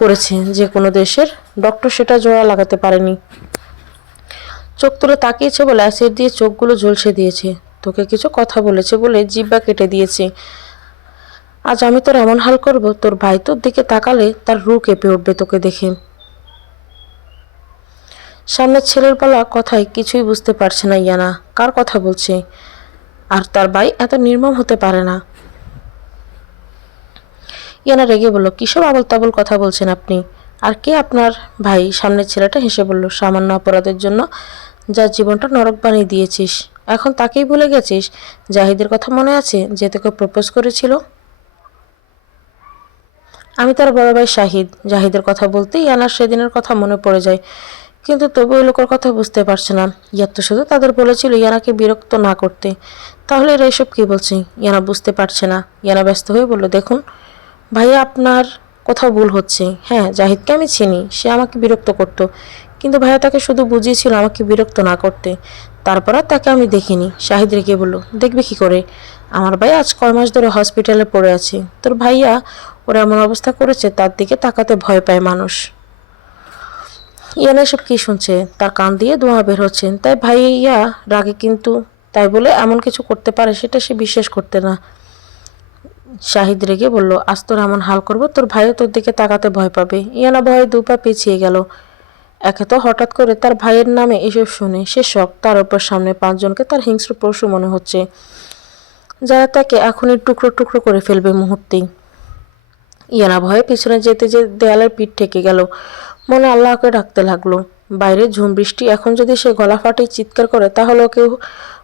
করেছে। যে কোনো দেশের ডক্টর সেটা জোড়া লাগাতে পারেনি। চোখ তুলে তাকিয়েছে বলে অ্যাসিড দিয়ে চোখগুলো ঝলসে দিয়েছে। তোকে কিছু কথা বলেছে বলে জিহ্বা কেটে দিয়েছে। আজ আমি তোর এমন হাল করব, তোর ভাই তোর দিকে তাকালে তার রু কেঁপে উঠবে তোকে দেখে। সামনের ছেলের বলা কথায় কিছুই বুঝতে পারছে না ইয়ানা কার কথা বলছে, আর তার ভাই এত নির্মম হতে পারে না। ইয়ানা রেগে বলল, কিসব আবল তাবল কথা বলছেন আপনি? আর কে আপনার ভাই? সামনের ছেলেটা হেসে বলল, সামান্য অপরাধের জন্য যার জীবনটা নরক বানিয়ে দিয়েছিস, এখন তাকেই ভুলে গেছিস? জাহিদের কথা মনে আছে, যে তোকে প্রপোজ করেছিল? আমি তার বড় ভাই শাহিদ। জাহিদের কথা বলতেই ইয়ানার সেদিনের কথা মনে পড়ে যায়, কিন্তু তবু ওই লোকের কথা বুঝতে পারছে না। ইয়ার তো শুধু তাদের বলেছিল ইয়ানাকে বিরক্ত না করতে, তাহলে এরা এসব কী বলছে? ইয়ানা বুঝতে পারছে না। ইয়ানা ব্যস্ত হয়ে বলল, দেখুন ভাইয়া, আপনার কোথাও ভুল হচ্ছে। হ্যাঁ, জাহিদকে আমি চিনি, সে আমাকে বিরক্ত করত, কিন্তু ভাইয়া তাকে শুধু বুঝিয়েছিল আমাকে বিরক্ত না করতে, তারপর আর তাকে আমি দেখিনি। শাহিদ রেগে বলল, দেখবে কি করে? আমার ভাই আজ কয় মাস ধরে হসপিটালে পড়ে আছে, তোর ভাইয়া ওরা এমন অবস্থা করেছে তার দিকে তাকাতে ভয় পায় মানুষ। ইয়ানা এসব কি শুনছে? তার কান দিয়ে ধোঁয়া বের হচ্ছে। তাই ভাইয়া রাগে, কিন্তু তাই বলে এমন কিছু করতে পারে সেটা সে বিশ্বাস করতে না। শাহিদ রেগে বলল, আজ তোর এমন হাল করবো তোর ভাইও তোর দিকে তাকাতে ভয় পাবে। ইয়ানা ভয়ে দুপা পিছিয়ে গেল। একে তো হঠাৎ করে তার ভাইয়ের নামে এসব শুনে সে শক, তার উপর সামনে 5 জনকে তার হিংস্র পশু মনে হচ্ছে, যারা তাকে এখনই টুকরো টুকরো করে ফেলবে মুহূর্তেই। ইয়ানা ভয়ে পিছনে যেতে যেতে দেয়ালের পিঠ ঠেকে গেল, মনে আল্লাহকে ডাকতে লাগলো। বাইরে ঝুম বৃষ্টি, এখন যদি সে গলা ফাটিয়ে চিৎকার করে তাহলেও কেউ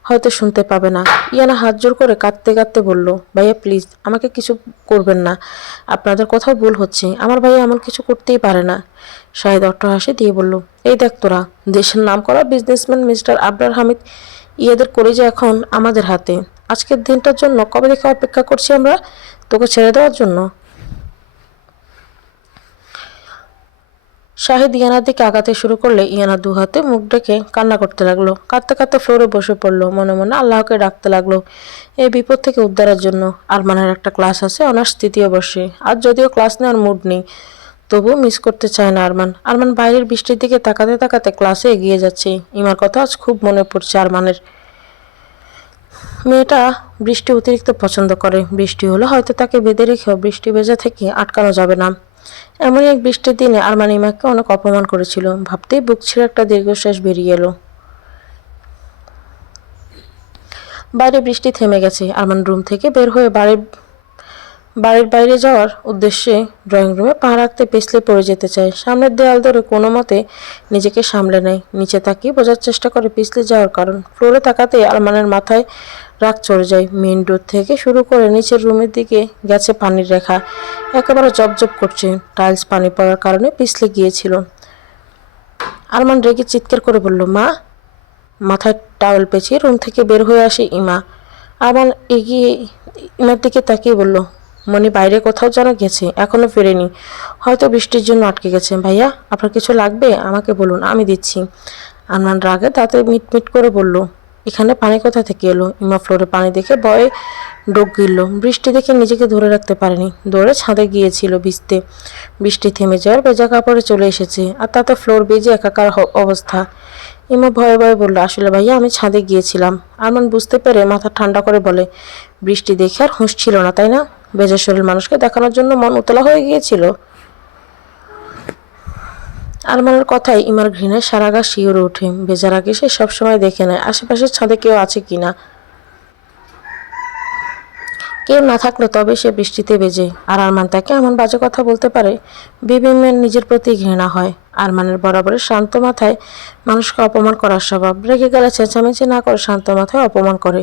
হয়তো শুনতে পাবে না। ইয়ানা হাত জোর করে কাঁদতে কাঁদতে বলল, ভাইয়া প্লিজ আমাকে কিছু করবেন না, আপনাদের কোথাও ভুল হচ্ছে, আমার ভাইয়া এমন কিছু করতেই পারে না। শাহিদ অট্টহাসি দিয়ে বলল, এই দেখ তোরা, দেশের নাম করা বিজনেসম্যান মিস্টার আবরার হামিদ ইয়াদের কলিজা এখন আমাদের হাতে। আজকের দিনটার জন্য কবে থেকে অপেক্ষা করছি আমরা, তোকে ছেড়ে দেওয়ার জন্য। শাহিদ ইয়ানার দিকে আগাতে শুরু করলে ইয়ানা দু হাতে মুখ ডেকে কান্না করতে লাগলো। কাঁদতে কাঁদতে ফ্লোরে বসে পড়লো, মনে মনে আল্লাহকে ডাকতে লাগলো এই বিপদ থেকে উদ্ধারের জন্য। আরমানের একটা ক্লাস আছে অনার্স 3য় বর্ষে, আজ যদিও ক্লাস নেওয়ার মুড নেই, তবুও মিস করতে চায় না আরমান। আরমান বাইরের বৃষ্টির দিকে তাকাতে তাকাতে ক্লাসে এগিয়ে যাচ্ছে। ইমার কথা আজ খুব মনে পড়ছে আরমানের। মেয়েটা বৃষ্টি অতিরিক্ত পছন্দ করে, বৃষ্টি হলে হয়তো তাকে বেঁধে রেখেও বৃষ্টি ভেজা থেকে আটকানো যাবে না। এমনই এক বৃষ্টির দিনে আরমান ইমাকে অনেক অপমান করেছিল, ভাবতেই বুক ছিঁড়ে একটা দীর্ঘশ্বাস বেরিয়ে এলো। বাইরে বৃষ্টি থেমে গেছে। আরমান রুম থেকে বের হয়ে বাড়ির বাইরে যাওয়ার উদ্দেশ্যে ড্রয়িং রুমে পা রাখতে পিছলে পড়ে যেতে চায়। সামনের দেয়াল ধরে কোনো মতে নিজেকে সামলে নেয়, নিচে তাকিয়ে বোঝার চেষ্টা করে পিছলে যাওয়ার কারণ। ফ্লোরে তাকাতে আরমানের মাথায় রাগ চড়ে যায়। মেইন ডোর থেকে শুরু করে নিচের রুমের দিকে গেছে পানির রেখা, একেবারে জপজপ করছে। টাইলস পানি পড়ার কারণে পিছলে গিয়েছিল। আরমান রেগে চিৎকার করে বলল, মা! মাথায় টাওয়েল পেঁচিয়ে রুম থেকে বের হয়ে আসে ইমা। আরমান এগিয়ে ইমার দিকে তাকিয়ে বলল, মনি বাইরে কোথাও যেন গেছে, এখনো ফেরেনি, হয়তো বৃষ্টির জন্য আটকে গেছে। ভাইয়া আপনার কিছু লাগবে আমাকে বলুন, আমি দিচ্ছি। আরমান রাগে দাঁতে মিটমিট করে বলল, এখানে পানি কোথা থেকে এলো? ইমা ফ্লোরে পানি দেখে ভয়ে ডোক গিলল। বৃষ্টি দেখে নিজেকে ধরে রাখতে পারেনি, দৌড়ে ছাদে গিয়েছিল ভিজতে। বৃষ্টি থেমে যাওয়ার ভেজা কাপড়ে চলে এসেছে, আর তাতে ফ্লোর ভিজে একাকার অবস্থা। ইমা ভয়ে ভয়ে বলল, আসলে ভাইয়া আমি ছাদে গিয়েছিলাম। আরমান বুঝতে পেরে মাথা ঠান্ডা করে বলে, বৃষ্টি দেখে আর হুঁশ ছিল না তাই না? ভেজা শরীর মানুষকে দেখানোর জন্য মন উতলা হয়ে গিয়েছিল। আরমানের কথায় ইমার ঘৃণায় সারা গা শিউরে ওঠে। ভেজার আগে সে সবসময় দেখে নেয় আশেপাশের ছাদে কেউ আছে কিনা। কেউ না থাকলে তবে সে বৃষ্টিতে ভেজে। আর আরমান তাকে এমন বাজে কথা বলতে পারে, বিবিএমের নিজের প্রতি ঘৃণা হয়। আরমানের বরাবরের শান্ত মাথায় মানুষকে অপমান করার স্বভাব, রেগে গেলে চেঁচামেচি না করে শান্ত মাথায় অপমান করে।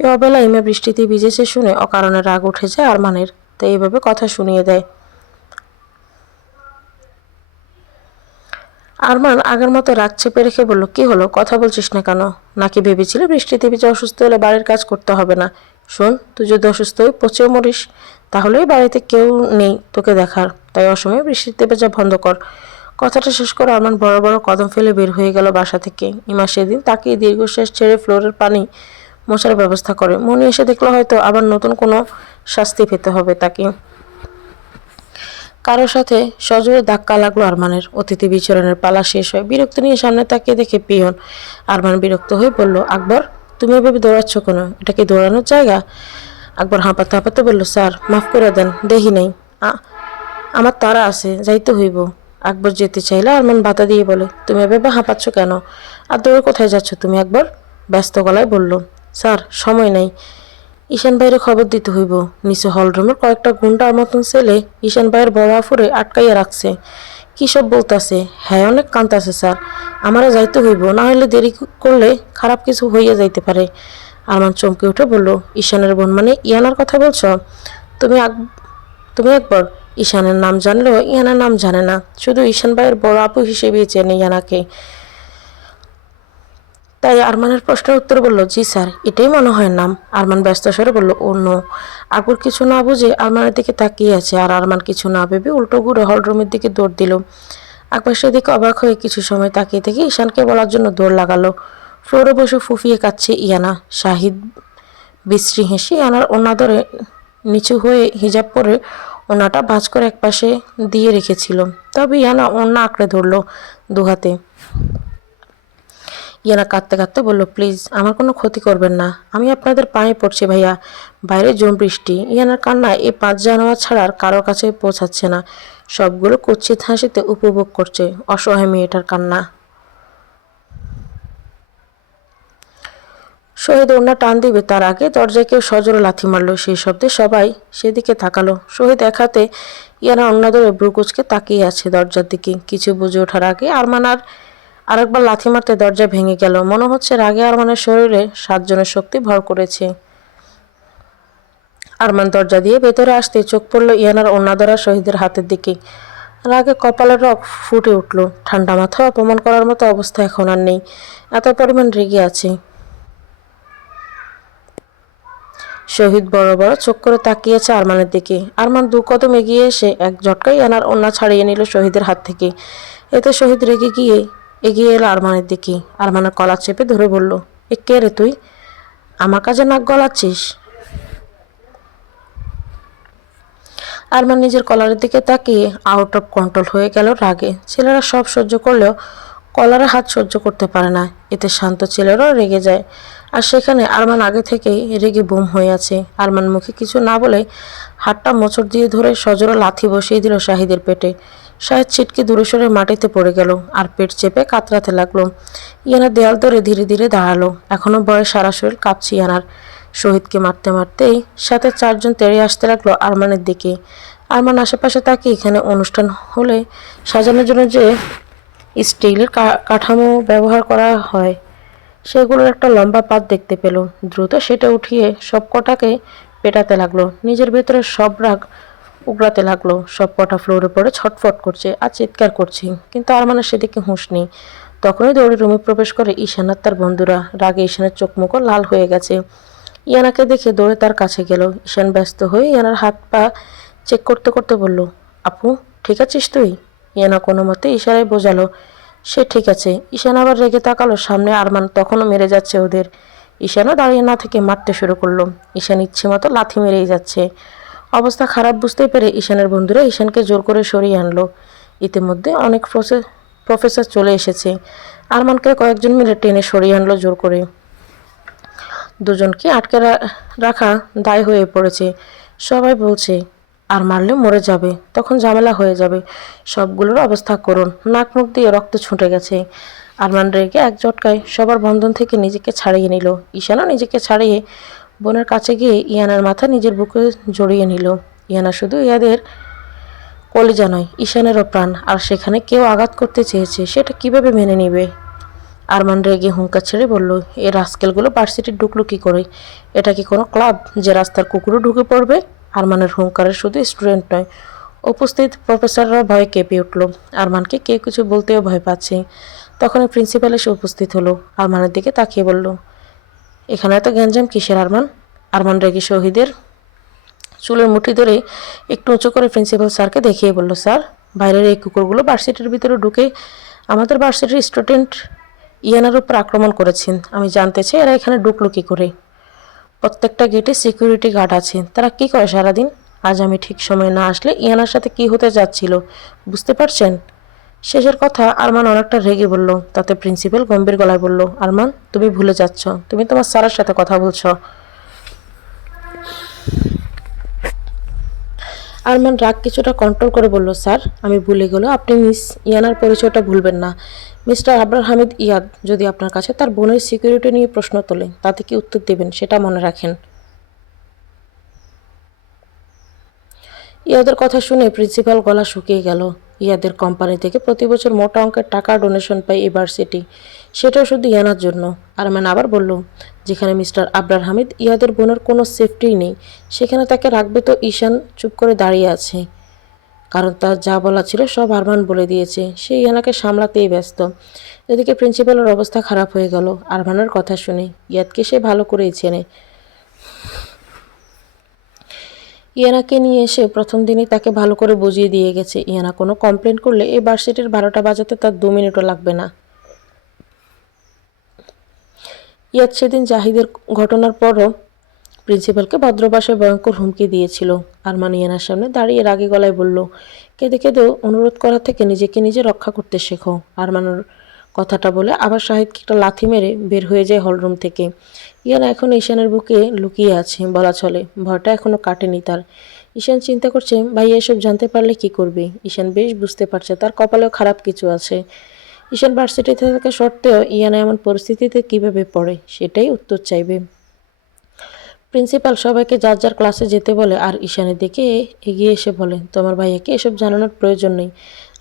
এই অবেলা ইমা বৃষ্টিতে ভিজেছে শুনে অকারণে রাগ উঠে যায় আরমানের, তাই এইভাবে কথা শুনিয়ে দেয়। আরমান আগের মতো রাগ চেপে রেখে বলল, কি হলো, কথা বলছিস না কেন? নাকি ভেবেছিলে বৃষ্টিতে ভিজে অসুস্থ হলে বাড়ির কাজ করতে হবে না? শোন, তুই যদি অসুস্থ হয়ে পচেও মরিস, তাহলেই বাড়িতে কেউ নেই তোকে দেখার, তাই অসময়ে বৃষ্টিতে ভেজা বন্ধ কর। কথাটা শেষ করে আরমান বড় বড় কদম ফেলে বের হয়ে গেল বাসা থেকে। ইমা সেদিন তাকিয়ে দীর্ঘশ্বাস ছেড়ে ফ্লোরের পানি মোছার ব্যবস্থা করে। মনে এসে দেখলো হয়তো আবার নতুন কোনো শাস্তি পেতে হবে তাকে। কারোর সাথে সজোরে ধাক্কা লাগলো আরমানের। অতিথি বিচরণের পালা শেষ হয়, বিরক্ত নিয়ে সামনে তাকিয়ে দেখে পিয়ন। আরমান বিরক্ত হয়ে বলল, আকবর তুমি এভাবে দৌড়াচ্ছ কেন? এটা কি দৌড়ানোর জায়গা? আকবর হাঁপাতে হাঁপাতে বলল, স্যার মাফ করে দেন, দেখি নাই, আমার তাড়া আছে, যাইতে হইব। আকবর যেতে চাইলে আরমান বাধা দিয়ে বলে, তুমি এভাবে হাঁপাচ্ছ কেন, আর দৌড়ে কোথায় যাচ্ছ তুমি? আকবর ব্যস্ত গলায় বলল, স্যার সময় নাই, ঈশান ভাইয়ের খবর দিতে হইব। নিচে হলরুমের কয়েকটা গুন্ডার মতন ছেলে ঈশান ভাইয়ের বড় আফুরে আটকাইয়া রাখছে। কী সব বলতাছে, হ্যাঁ অনেক কান্তাছে স্যার, আমারও যাইতে হইব, না হলে দেরি করলে খারাপ কিছু হইয়া যাইতে পারে। আরমান চমকে উঠে বলল, ঈশানের বোন মানে ইয়ানার কথা বলছ? তুমি তুমি একবার ঈশানের নাম জানলেও ইয়ানার নাম জানে না, শুধু ঈশান ভাইয়ের বড় আপু হিসেবেই চেনে ইয়ানাকে। তাই আরমানের প্রশ্নের উত্তর বলল, জি স্যার, এটাই মনে হয় নাম। আরমান ব্যস্ত স্বরে বলল, ও নো। আকবর কিছু না বুঝে আরমানের দিকে তাকিয়ে আছে, আর আরমান কিছু না ভেবে উল্টো ঘুরে হলরুমের দিকে দৌড় দিল। আকবর সেদিকে অবাক হয়ে কিছু সময় তাকিয়ে থেকে ঈশানকে বলার জন্য দৌড় লাগালো। ফ্লোরে বসে ফুফিয়ে কাচ্ছে ইয়ানা। শাহিদ বিশ্রী হেসে ইয়ানার ওনা ধরে নিচু হয়ে হিজাব পরে ওনাটা ভাঁজ করে একপাশে দিয়ে রেখেছিল। তবে ইয়ানা ওনা আঁকড়ে ধরল দুহাতে। ইয়ানা কাঁদতে কাঁদতে বলল, প্লিজ আমার কোনো ক্ষতি করবেন না, আমি আপনাদের পায়ে পড়ছি ভাইয়া, বাইরে জোন বৃষ্টি। ইয়ানার কান্না এই 5 জানুয়ারি ছাড়া আর কারোর কাছে পৌঁছাচ্ছে না। সবগুলো কুৎসিত হাসিতে উপভোগ করছে অসহায় মেয়েটার কান্না। শহীদ ওড়না টান দিবে তার আগে দরজায় কেউ সজোরে লাথি মারল। সেই শব্দে সবাই সেদিকে তাকালো। শহীদ এক হাতে ইয়ানা ওড়না ধরে ব্রুকুচকে তাকিয়ে আছে দরজার দিকে। কিছু বুঝে ওঠার আগে আরমান আরেকবার লাথি মারতে দরজা ভেঙে গেল। মনে হচ্ছে রাগে আরমানের শরীরে 7 জনের শক্তি ভর করেছে। আরমান দরজা দিয়ে ভেতরে আসতে চোখ পড়ল ইয়ানার ওড়না ধরা শহীদের হাতের দিকে। রাগে কপালের রক ফুটে উঠল। ঠান্ডা মাথায় অপমান করার মতো অবস্থা এখন আর নেই, এত পরিমাণ রেগে আছে। শহীদ বড় বড় চোখ করে তাকিয়েছে আরমানের দিকে। আরমান 2 কদম এগিয়ে এসে এক ঝটকায় ইয়ানার ওড়না ছাড়িয়ে নিল শহীদের হাত থেকে। এতে শহীদ রেগে গিয়ে এগিয়ে এলো আরমানের দিকে। আরমানের কলার চেপে ধরে বলল, এ কে রে তুই, আমার কাছে নাক গলাচ্ছিস? আরমান নিজের কলারের দিকে তাকিয়ে আউট অফ কন্ট্রোল হয়ে গেল রাগে। ছেলেরা সব সহ্য করলেও কলারে হাত সহ্য করতে পারে না, এতে শান্ত ছেলেরাও রেগে যায়। আর সেখানে আরমান আগে থেকেই রেগে বুম হয়ে আছে। আরমান মুখে কিছু না বলে হাতটা মোচড় দিয়ে ধরে সজোরে লাথি বসিয়ে দিল শাহিদের পেটে। শাহিদ ছিটকে দূরে সরে মাটিতে পড়ে গেল আর পেট চেপে কাতরাতে লাগলো। ইয়ানা দেয়াল ধরে ধীরে ধীরে দাঁড়ালো। এখনো বয়স সারা শরীর কাঁপছে ইয়ানার। শহীদকে মারতে মারতেই সাথে 4 জন তেড়ে আসতে লাগলো আরমানের দিকে। আরমান আশেপাশে তাকে এখানে অনুষ্ঠান হলে সাজানোর জন্য যে স্টিলের কাঠামো ব্যবহার করা হয় সেগুলোর একটা লম্বা পাত দেখতে পেল। দ্রুত সেটা উঠিয়ে সব কটাকে পেটাতে লাগলো। নিজের ভেতরে সব রাগ উগড়াতে লাগলো। সব কটা ফ্লোরে পড়ে ছটফট করছে আর চিৎকার করছে, কিন্তু আরমানের সেদিকে হুঁশ নেই। তখনই দৌড়ে রুমে প্রবেশ করে ঈশান আর তার বন্ধুরা। রাগে ঈশানের চোখ মুখও লাল হয়ে গেছে। ইয়ানাকে দেখে দৌড়ে তার কাছে গেল। ঈশান ব্যস্ত হয়ে ইয়ানার হাত পা চেক করতে করতে বলল, আপু ঠিক আছিস তুই? ইয়ানা কোনো মতে ইশারায় বোঝালো সে ঠিক আছে। ঈশান আবার রেগে তাকালো সামনে। আরমান তখনও মেরে যাচ্ছে ওদের। ঈশানও দাঁড়িয়ে না থেকে মারতে শুরু করলো। ঈশান ইচ্ছে মতো লাথি মেরেই যাচ্ছে। অবস্থা খারাপ বুঝতে পেরে ঈশানের বন্ধুরা ঈশানকে জোর করে সরিয়ে আনলো। ইতিমধ্যে অনেক প্রফেসর চলে এসেছে। আরমানকে কয়েকজন মিলে টেনে সরিয়ে আনলো জোর করে। দুজনকে আটকে রাখা দায় হয়ে পড়েছে। সবাই বলছে আর মারলে মরে যাবে, তখন ঝামেলা হয়ে যাবে। সবগুলোর অবস্থা করুন। নাক মুখ দিয়ে রক্ত ছুটে গেছে। আরমান রেগে এক ঝটকায় সবার বন্ধন থেকে নিজেকে ছাড়িয়ে নিল। ঈশানও নিজেকে ছাড়িয়ে বোনের কাছে গিয়ে ইয়ানার মাথা নিজের বুকে জড়িয়ে নিল। ইয়ানা শুধু ইয়াদের কলিজা নয়, ঈশানেরও প্রাণ। আর সেখানে কেউ আঘাত করতে চেয়েছে, সেটা কিভাবে মেনে নিবে? আরমান রেগে হুঙ্কার ছেড়ে বলল, এই রাস্কেলগুলো ভার্সিটি ঢুকলো কি করে? এটা কি কোনো ক্লাব যে রাস্তার কুকুরও ঢুকে পড়বে? আরমানের হুঙ্কারে শুধু স্টুডেন্ট নয়, উপস্থিত প্রফেসররা ভয়ে কেঁপে উঠল। আরমানকে কেউ কিছু বলতেও ভয় পাচ্ছে। তখনই প্রিন্সিপাল এসে উপস্থিত হলো। আরমানের দিকে তাকিয়ে বলল, এখানে এত গ্যাঞ্জাম কিসের আরমান? আরমান রেগে শহীদের চুলের মুঠি ধরে একটু উঁচু করে প্রিন্সিপাল স্যারকে দেখিয়ে বলল, স্যার বাইরের এই কুকুরগুলো ভার্সিটির ভিতরে ঢুকে আমাদের ভার্সিটির স্টুডেন্ট ইয়ানার উপর আক্রমণ করেছেন। আমি জানতে চাই এরা এখানে ঢুকলো কী করে? প্রত্যেকটা গেটে সিকিউরিটি গার্ড আছে, তারা কি করে সারাদিন? আজ আমি ঠিক সময়ে না আসলে ইয়ানার সাথে কি হতে যাচ্ছিল বুঝতে পারছেন? শেষের কথা আরমান অনেকটা রেগে বলল। তাতে প্রিন্সিপাল গম্ভীর গলায় বলল, আরমান তুমি ভুলে যাচ্ছ, তুমি তোমার স্যারের সাথে কথা বলছো। আরমান রাগ কিছুটা কন্ট্রোল করে বলল, স্যার আমি ভুলে গেল, আপনি মিস ইয়ানার পরিচয়টা ভুলবেন না। মিস্টার আবরার হামিদ ইয়াদ যদি আপনার কাছে তার বোনের সিকিউরিটি নিয়ে প্রশ্ন তোলে তাতে কি উত্তর দেবেন সেটা মনে রাখেন। ইয়াদের কথা শুনে প্রিন্সিপাল গলা শুকিয়ে গেল। ইয়াদের কোম্পানি থেকে প্রতি বছর মোটা অঙ্কের টাকা ডোনেশন পায় ইউনিভার্সিটি, সেটাও শুধু ইয়ানার জন্য। আরমান আবার বলল, যেখানে মিস্টার আবরার হামিদ ইয়াদের বোনের কোনো সেফটিই নেই, সেখানে তাকে রাখবে তো? ঈশান চুপ করে দাঁড়িয়ে আছে, কারণ তার যা বলা ছিল সব আরমান বলে দিয়েছে, সে ইয়ানাকে সামলাতেই ব্যস্ত। এদিকে প্রিন্সিপালের অবস্থা খারাপ হয়ে গেল আরমানের কথা শুনে। ইয়াদকে সে ভালো করেই চেনে। ইয়ানাকে নিয়ে এসে প্রথম দিনই তাকে ভালো করে বুঝিয়ে দিয়ে গেছে, ইয়ানা কোনো কমপ্লেন করলে এই ভার্সিটির 12টা বাজাতে তার 2 মিনিটও লাগবে না। ইয়াদ সেদিন জাহিদের ঘটনার পরও প্রিন্সিপালকে ভদ্র ভাষায় ভয়ঙ্কর হুমকি দিয়েছিল। আরমান ইয়ানার সামনে দাঁড়িয়ে রাগী গলায় বলল, কেঁদে কেঁদেও অনুরোধ করা থেকে নিজেকে নিজে রক্ষা করতে শেখো। আরমানের কথাটা বলে আবার শাহিদকে একটা লাথি মেরে বের হয়ে যায় হলরুম থেকে। ইয়ানা এখন ঈশানের বুকে লুকিয়ে আছে বলা চলে, ভয়টা এখনো কাটেনি তার। ঈশান চিন্তা করছে ভাইয়া এসব জানতে পারলে কি করবে। ঈশান বেশ বুঝতে পারছে তার কপালেও খারাপ কিছু আছে। ঈশান ভার্সিটিতে থাকা সত্ত্বেও ইয়ানা এমন পরিস্থিতিতে কিভাবে পড়ে সেটাই উত্তর চাইবে। প্রিন্সিপাল সবাইকে যার যার ক্লাসে যেতে বলে আর ঈশানের দিকে এগিয়ে এসে বলে, তোমার ভাইয়াকে এসব জানানোর প্রয়োজন নেই,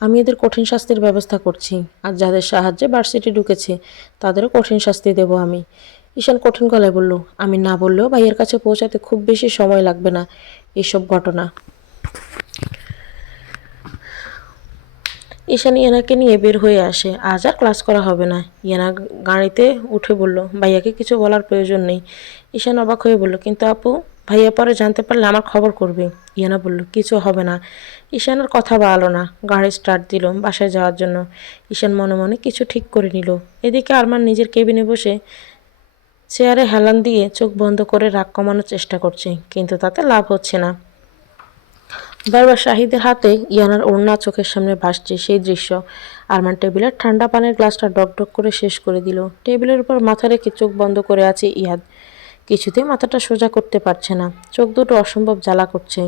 আমি এদের কঠিন শাস্তির ব্যবস্থা করছি, আর যাদের সাহায্যে ভার্সিটি ঢুকেছে তাদেরও কঠিন শাস্তি দেব আমি। ঈশান কঠিন গলায় বলল, আমি না বললেও ভাইয়ের কাছে পৌঁছাতে খুব বেশি সময় লাগবে না এইসব ঘটনা। ঈশান ইয়ানাকে নিয়ে বের হয়ে আসে। আজ আর ক্লাস করা হবে না। ইয়ানা গাড়িতে উঠে বলল, ভাইয়াকে কিছু বলার প্রয়োজন নেই। ঈশান অবাক হয়ে বলল, কিন্তু আপু ভাইয়া পরে জানতে পারলে আমার খবর করবে। ইয়ানা বলল, কিছু হবে না। ঈশানের কথা বাড়ালো না, গাড়ি স্টার্ট দিল বাসায় যাওয়ার জন্য। ঈশান মনে মনে কিছু ঠিক করে নিল। এদিকে আরমান নিজের কেবিনে বসে চেয়ারে হেলান দিয়ে চোখ বন্ধ করে রাগ কমানোর চেষ্টা করছে, কিন্তু তাতে লাভ হচ্ছে না। বারবার শাহিদের হাতে ইয়ানার ওড়না চোখের সামনে ভাসছে সেই দৃশ্য। আরমান টেবিলের ঠান্ডা পানির গ্লাসটা ডকডক করে শেষ করে দিল। টেবিলের উপর মাথা রেখে চোখ বন্ধ করে আছে ইয়াদ। কিছুতেই মাথাটা সোজা করতে পারছে না, চোখ দুটো অসম্ভব জ্বালা করছে।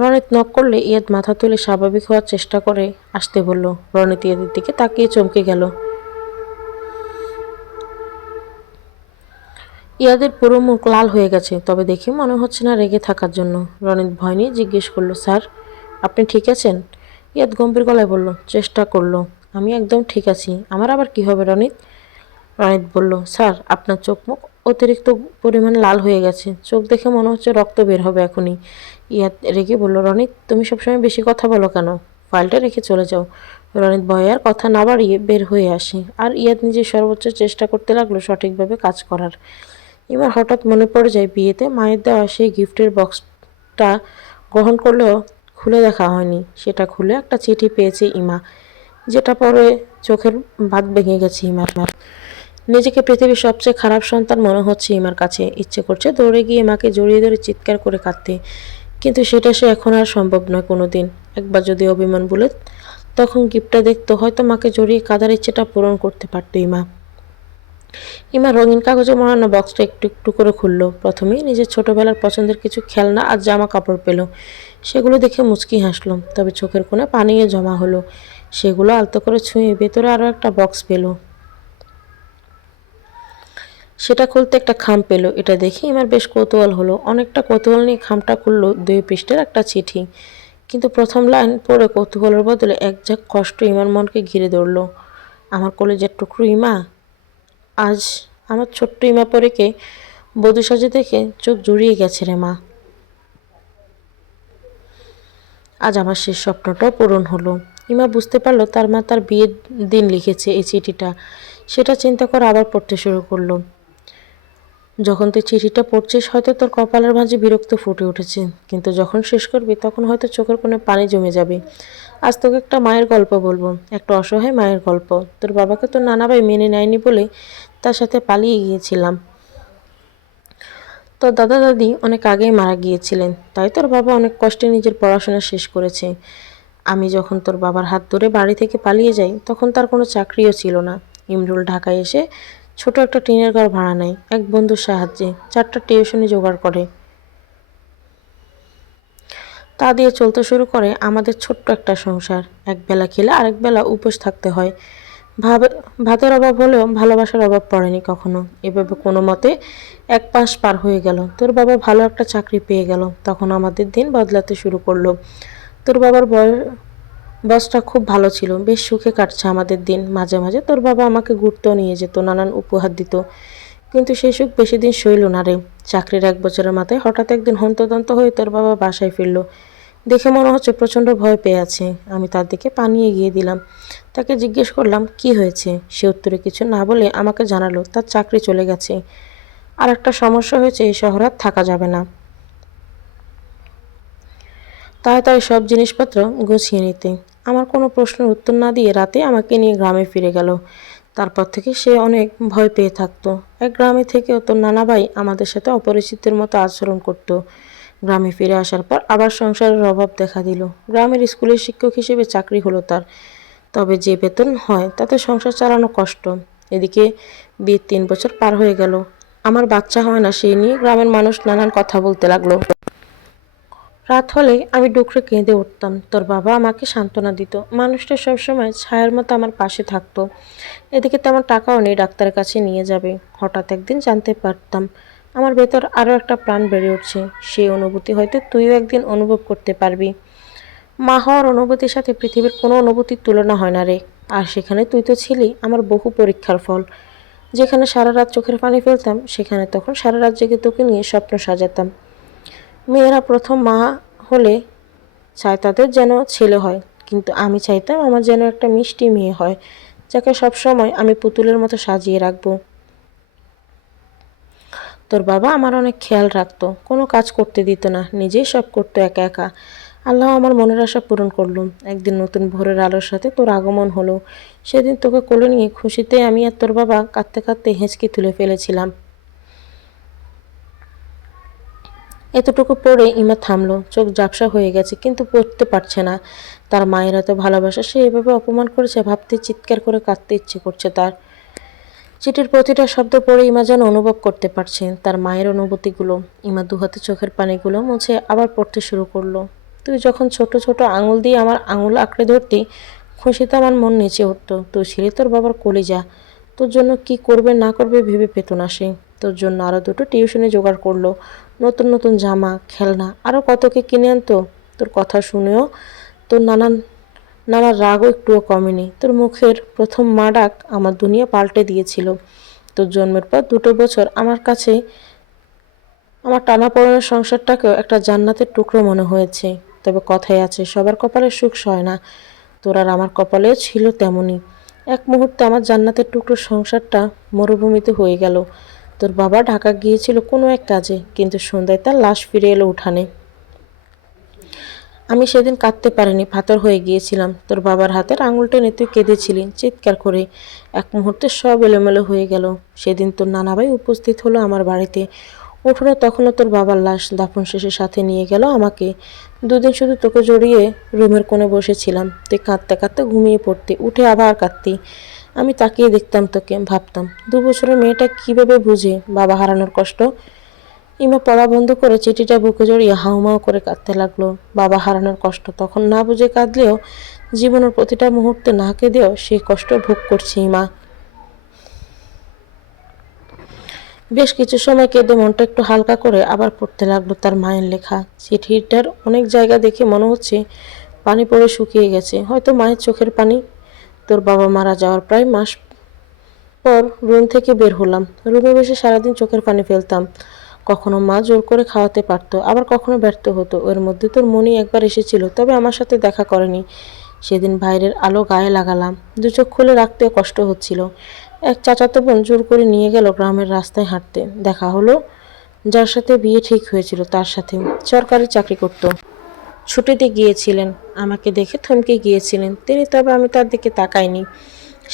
রনিত নক করলে ইয়াদ মাথা তুলে স্বাভাবিক হওয়ার চেষ্টা করে আসতে বলল। রনিত ইয়াদের দিকে তাকিয়ে চমকে গেল। ইয়াদের পুরো মুখ লাল হয়ে গেছে, তবে দেখে মনে হচ্ছে না রেগে থাকার জন্য। রনিত ভয় নিয়ে জিজ্ঞেস করলো, স্যার আপনি ঠিক আছেন? ইয়াদ গম্ভীর গলায় বলল, চেষ্টা করলো, আমি একদম ঠিক আছি। আমার আবার কি হবে রনিত? রনিত বলল, স্যার আপনার চোখ মুখ অতিরিক্ত পরিমাণে লাল হয়ে গেছে, চোখ দেখে মনে হচ্ছে রক্ত বের হবে এখনই। ইয়াদ রেগে বলল, রনিত তুমি সবসময় বেশি কথা বলো কেন? ফাইলটা রেখে চলে যাও। রনিত ভয়ে আর কথা না বাড়িয়ে বের হয়ে আসে, আর ইয়াদ নিজের সর্বোচ্চ চেষ্টা করতে লাগলো সঠিকভাবে কাজ করার। এবার হঠাৎ মনে পড়ে যায় বিয়েতে মায়ের দেওয়া সেই গিফটের বক্সটা গ্রহণ করলেও খুলে দেখা হয়নি। সেটা খুলে একটা চিঠি পেয়েছে ইমা, যেটা পরে চোখের বাঁধ ভেঙে গেছে ইমার। নিজেকে পৃথিবীর সবচেয়ে খারাপ সন্তান মনে হচ্ছে ইমার কাছে। ইচ্ছে করছে দৌড়ে গিয়ে মাকে জড়িয়ে ধরে চিৎকার করে কাঁদতে, কিন্তু সেটা সে এখন আর সম্ভব নয় কোনো দিন। একবার যদি অভিমান বলে তখন গিফটটা দেখতো, হয়তো মাকে জড়িয়ে কাঁদার ইচ্ছেটা পূরণ করতে পারত ইমা। ইমা রঙিন কাগজে মোড়ানো বক্সটা একটু একটু করে খুলল। প্রথমেই নিজের ছোটবেলার পছন্দের কিছু খেলনা আর জামা কাপড় পেল। সেগুলো দেখে মুচকি হাসল, তবে চোখের কোণে পানিয়ে জমা হলো। সেগুলো আলতো করে ছুঁয়ে ভেতরে আরও একটা বক্স পেল। সেটা খুলতে একটা খাম পেল। এটা দেখে ইমার বেশ কৌতূহল হলো। অনেকটা কৌতূহল নিয়ে খামটা খুলল 2 পৃষ্ঠার একটা চিঠি। কিন্তু প্রথম লাইন পড়ে কৌতূহলের বদলে এক ঝাঁক কষ্ট ইমার মনকে ঘিরে ধরল। আমার কলেজের টুকরো ইমা, আজ আমার ছোট্ট ইমা পরীকে বধূ সাজে দেখে চোখ জুড়িয়ে গেছে রে মা। আজ আমার শেষ স্বপ্নটাও পূরণ হলো। ইমা বুঝতে পারলো তার মা তার বিয়ের দিন লিখেছে এই চিঠিটা। সেটা চিন্তা করে আবার পড়তে শুরু করলো। যখন তুই চিঠিটা পড়ছিস হয়তো তোর কপালের মাঝে বিরক্ত ফুটে উঠেছে, কিন্তু যখন শেষ করবি তখন হয়তো চোখের কোণে পানি জমে যাবে। আজ তোকে একটা মায়ের গল্প বলবো, একটা অসহায় মায়ের গল্প। তোর বাবাকে তোর নানা ভাই মেনে নেয়নি বলে তার সাথে পালিয়ে গিয়েছিলাম। তোর দাদা দাদি অনেক আগেই মারা গিয়েছিলেন, তাই তোর বাবা অনেক কষ্টে নিজের পড়াশোনা শেষ করেছে। আমি যখন তোর বাবার হাত ধরে বাড়ি থেকে পালিয়ে যাই তখন তার কোনো চাকরিও ছিল না। ইমরুল ঢাকায় এসে ছোট একটা টিনের ঘর ভাড়া নেয় এক বন্ধুর সাহায্যে, 4টা টিউশনি জোগাড় করে। তা দিয়ে চলতে শুরু করে আমাদের ছোট্ট একটা সংসার। একবেলা খেলে আরেক বেলা উপোস থাকতে হয়। ভাতের অভাব হলেও ভালোবাসার অভাব পড়েনি কখনো। এভাবে কোনো মতে 1 মাস পার হয়ে গেল। তোর বাবা ভালো একটা চাকরি পেয়ে গেল। তখন আমাদের দিন বদলাতে শুরু করলো। তোর বাবার বসটা খুব ভালো ছিল। বেশ সুখে কাটছে আমাদের দিন। মাঝে মাঝে তোর বাবা আমাকে ঘুরতেও নিয়ে যেত, নানান উপহার দিত। কিন্তু সেই সুখ বেশি দিন সইল না রে। চাকরির 1 বছরের মাথায় হঠাৎ একদিন হন্তদন্ত হয়ে তোর বাবা বাসায় ফিরল। দেখে মনে হচ্ছে প্রচণ্ড ভয় পেয়ে আছে। আমি তার দিকে পানি এগিয়ে দিলাম। তাকে জিজ্ঞেস করলাম কি হয়েছে। সে উত্তরে কিছু না বলে আমাকে জানালো তার চাকরি চলে গেছে। আর একটা সমস্যা হয়েছে, এই শহরে আর থাকা যাবে না। তাড়াতাড়ি সব জিনিসপত্র গুছিয়ে নিতে। আমার কোনো প্রশ্নের উত্তর না দিয়ে রাতে আমাকে নিয়ে গ্রামে ফিরে গেল। তারপর থেকে সে অনেক ভয় পেয়ে থাকতো। এক গ্রামে থেকেও তোর নানা ভাই আমাদের সাথে অপরিচিতের মতো আচরণ করত। গ্রামে ফিরে আসার পর আবার সংসারের অভাব দেখা দিল। গ্রামের স্কুলের শিক্ষক হিসেবে চাকরি হলো তার। তবে যে বেতন হয় তাতে সংসার চালানো কষ্ট। এদিকে বিয়ের 3 বছর পার হয়ে গেল। আমার বাচ্চা হয় না, সেই নিয়ে গ্রামের মানুষ নানান কথা বলতে লাগলো। রাত হলে আমি ডুকরে কেঁদে উঠতাম। তোর বাবা আমাকে সান্ত্বনা দিত। মানুষটা সবসময় ছায়ার মতো আমার পাশে থাকতো। এদিকে তেমন টাকাও নেই ডাক্তারের কাছে নিয়ে যাবে। হঠাৎ একদিন জানতে পারতাম আমার ভেতর আরও একটা প্রাণ বেড়ে উঠছে। সেই অনুভূতি হয়তো তুইও একদিন অনুভব করতে পারবি। মা হওয়ার অনুভূতির সাথে পৃথিবীর কোনো অনুভূতির তুলনা হয় না রে। আর সেখানে তুই তো ছিলি আমার বহু পরীক্ষার ফল। যেখানে সারা রাত চোখের পানি ফেলতাম, সেখানে তখন সারা রাত জেগে তোকে নিয়ে স্বপ্ন সাজাতাম। মেয়েরা প্রথম মা হলে চায় তাদের যেন ছেলে হয়, কিন্তু আমি চাইতাম আমার যেন একটা মিষ্টি মেয়ে হয়, যাকে সবসময় আমি পুতুলের মতো সাজিয়ে রাখবো। তোর বাবা আমার অনেক খেয়াল রাখতো, কোনো কাজ করতে দিত না, নিজেই সব করতো একা একা। আল্লাহ আমার মনের আশা পূরণ করলো। একদিন নতুন ভোরের আলোর সাথে তোর আগমন হলো। সেদিন তোকে কোলে নিয়ে খুশিতে আমি আর তোর বাবা কাঁদতে কাঁদতে হেঁচকি তুলে ফেলেছিলাম। এতটুকু পড়ে ইমা থামলো। চোখ ঝাপসা হয়ে গেছে, কিন্তু পড়তে পারছে না। তার মায়ের এত ভালোবাসা সে এভাবে অপমান করেছে ভাবতে চিৎকার করে কাঁদতে ইচ্ছে করছে তার। চিঠির প্রতিটা শব্দ পড়ে ইমা যেন অনুভব করতে পারছে তার মায়ের অনুভূতিগুলো। ইমা দুহাতে চোখের পানিগুলো মুছে আবার পড়তে শুরু করলো। তুই যখন ছোট ছোট আঙুল দিয়ে আমার আঙুল আঁকড়ে ধরতি, খুশিতে আমার মন নেচে উঠত। তুই ছিলি তোর বাবার কলিজা। তোর জন্য কি করবে না করবে ভেবে পেত না সে। তোর জন্য আরও দুটো টিউশনে জোগাড় করলো, নতুন নতুন জামা, খেলনা, আরও কত কি কিনে আনতো। তোর কথা শুনেও তোর নানার রাগও একটুও কমেনি। তোর মুখের প্রথম মা ডাক আমার দুনিয়া পাল্টে দিয়েছিল। তোর জন্মের পর 2 বছর আমার কাছে আমার টানাপোড়েনের সংসারটাকেও একটা জান্নাতের টুকরো মনে হয়েছে। তবে কথাই আছে, সবার কপালে সুখ সয় না। তোর আর আমার কপালেও ছিল তেমনই। এক মুহূর্তে আমার জান্নাতের টুকরো সংসারটা মরুভূমিতে হয়ে গেল। তোর বাবা ঢাকা গিয়েছিল কোনো এক কাজে, কিন্তু সন্ধ্যায় তার লাশ ফিরে এলো উঠানে। আমি সেদিন কাঁদতে পারিনি, পাথর হয়ে গিয়েছিলাম। তোর বাবার হাতের আঙুল টেনে তুই কেঁদেছিলি চিৎকার করে। এক মুহূর্তে সব এলোমেলো হয়ে গেল। সেদিন তোর নানাভাই উপস্থিত হলো আমার বাড়িতে। উঠোনে তখনও তোর বাবার লাশ। দাফন শেষে সাথে নিয়ে গেল আমাকে। 2 দিন শুধু তোকে জড়িয়ে রুমের কোণে বসেছিলাম। তুই কাঁদতে কাঁদতে ঘুমিয়ে পড়তি, উঠে আবার কাঁদতি। আমি তাকিয়ে দেখতাম তোকে, ভাবতাম 2 বছরের মেয়েটা কীভাবে বুঝে বাবা হারানোর কষ্ট। ইমা পড়া বন্ধ করে চিঠিটা বুকে জড়িয়ে হাউমাউ করে কাঁদতে লাগলো। বাবা হারানোর কষ্ট তখন না বুঝে কাঁদলেও জীবনের প্রতিটা মুহূর্তে না কেঁদেও সেই কষ্ট ভোগ করছে ইমা। বেশ কিছু সময় কেঁদে মনটা একটু হালকা করে আবার পড়তে লাগলো তার মায়ের লেখা। চিঠিটার অনেক জায়গা দেখে মনে হচ্ছে পানি পড়ে শুকিয়ে গেছে, হয়তো মায়ের চোখের পানি। তোর বাবা মারা যাওয়ার প্রায় মাস পর রুম থেকে বের হলাম। রুমে বসে সারাদিন চোখের পানি ফেলতাম। কখনো মা জোর করে খাওয়াতে পারতো, আবার কখনো ব্যর্থ হতো। ওর মধ্যে তোর মনি একবার এসেছিল, তবে আমার সাথে দেখা করেনি। সেদিন বাইরের আলো গায়ে লাগালাম, 2 চোখ খুলে রাখতেও কষ্ট হচ্ছিল। এক চাচাতো বোন জোর করে নিয়ে গেল গ্রামের রাস্তায় হাঁটতে। দেখা হলো যার সাথে বিয়ে ঠিক হয়েছিল তার সাথে। সরকারি চাকরি করত। ছুটিতে গিয়েছিলেন, আমাকে দেখে থমকে গিয়েছিলেন তিনি, তবে আমি তার দিকে তাকাইনি।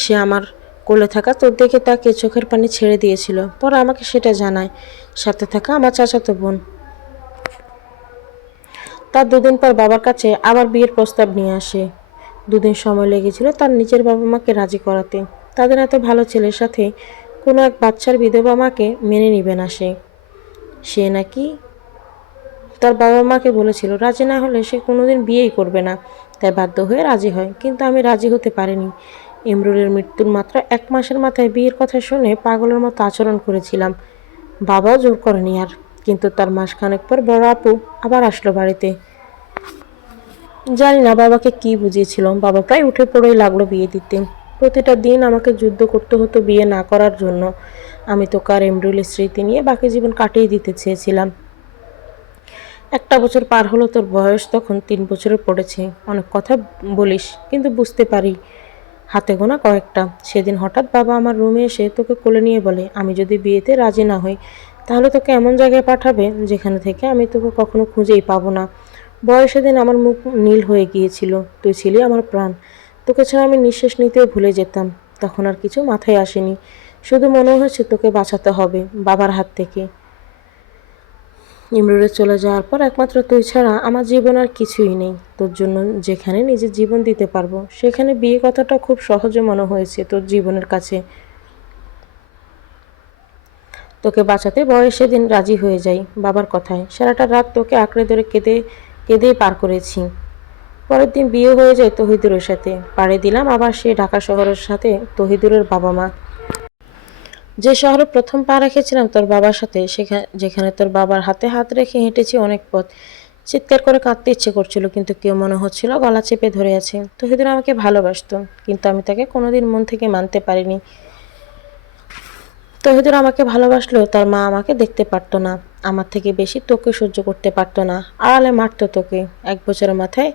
সে আমার কোলে থাকা তোর দিকে তাকে চোখের পানি ছেড়ে দিয়েছিল। পরে আমাকে সেটা জানায় সাথে থাকা আমার চাচাতো বোন। তার 2 দিন পর বাবার কাছে আবার বিয়ের প্রস্তাব নিয়ে আসে। 2 দিন সময় লেগেছিল তার নিজের বাবা মাকে রাজি করাতে। তাদের এত ভালো ছেলের সাথে কোনো এক বাচ্চার বিধবা মাকে মেনে নিবে না সে। সে নাকি তার বাবা মাকে বলেছিল রাজি না হলে সে কোনোদিন বিয়েই করবে না, তাই বাধ্য হয়ে রাজি হয়। কিন্তু আমি রাজি হতে পারিনি। ইমরুলের মৃত্যুর মাত্র 1 মাসের মাথায় বিয়ের কথা শুনে পাগলের মতো আচরণ করেছিলাম। বাবাও জোর করেনি আর। কিন্তু তার মাসখানেক পর বড় আপু আবার আসলো বাড়িতে। জানি না বাবাকে কি বুঝিয়েছিল, বাবা প্রায় উঠে পড়েই লাগলো বিয়ে দিতে। প্রতিটা দিন আমাকে যুদ্ধ করতে হতো বিয়ে না করার জন্য। আমি তো কার ইমরুলের স্মৃতি নিয়ে বাকি জীবন কাটিয়ে দিতে চেয়েছিলাম। 1 বছর পার হলো, তোর বয়স তখন 3 বছরে পড়েছে। অনেক কথা বলিস কিন্তু বুঝতে পারি হাতে গোনা কয়েকটা। সেদিন হঠাৎ বাবা আমার রুমে এসে তোকে কোলে নিয়ে বলে আমি যদি বিয়েতে রাজি না হই তাহলে তোকে এমন জায়গায় পাঠাবে যেখানে থেকে আমি তোকে কখনো খুঁজেই পাবো না। বয়সে দিন আমার মুখ নীল হয়ে গিয়েছিল। তুই ছিলি আমার প্রাণ। তোকে ছাড়া আমি নিঃশ্বাস নিতেও ভুলে যেতাম। তখন আর কিছু মাথায় আসেনি, শুধু মনে হয়েছে তোকে বাঁচাতে হবে বাবার হাত থেকে। ইমরুলের চলে যাওয়ার পর একমাত্র তুই ছাড়া আমার জীবন আর কিছুই নেই। তোর জন্য যেখানে নিজের জীবন দিতে পারবো সেখানে বিয়ে কথাটা খুব সহজে মনে হয়েছে তোর জীবনের কাছে। তোকে বাঁচাতে বয়স সেদিন রাজি হয়ে যাই বাবার কথায়। সারাটা রাত তোকে আঁকড়ে ধরে কেঁদে কেঁদেই পার করেছি। পরের দিন বিয়ে হয়ে যায় তহিদুরের সাথে। পাড়ি দিলাম আবার সেই ঢাকা শহরের সাথে তহিদুরের বাবা মা। যে শহরে প্রথম পা রেখেছিলাম তোর বাবার সাথে, যেখানে তোর বাবার হাতে হাত রেখে হেঁটেছি অনেক পথ। চিৎকার করে কাঁদতে ইচ্ছে করছিল, কিন্তু কেউ মনে হচ্ছিল গলা চেপে ধরে আছে। তহিদুর আমাকে ভালোবাসতো, কিন্তু আমি তাকে কোনোদিন মন থেকে মানতে পারিনি। তহিদুর আমাকে ভালোবাসলেও তার মা আমাকে দেখতে পারতো না। আমার থেকে বেশি তোকে সহ্য করতে পারতো না, আড়ালে মারতো তোকে। 1 বছরের মাথায়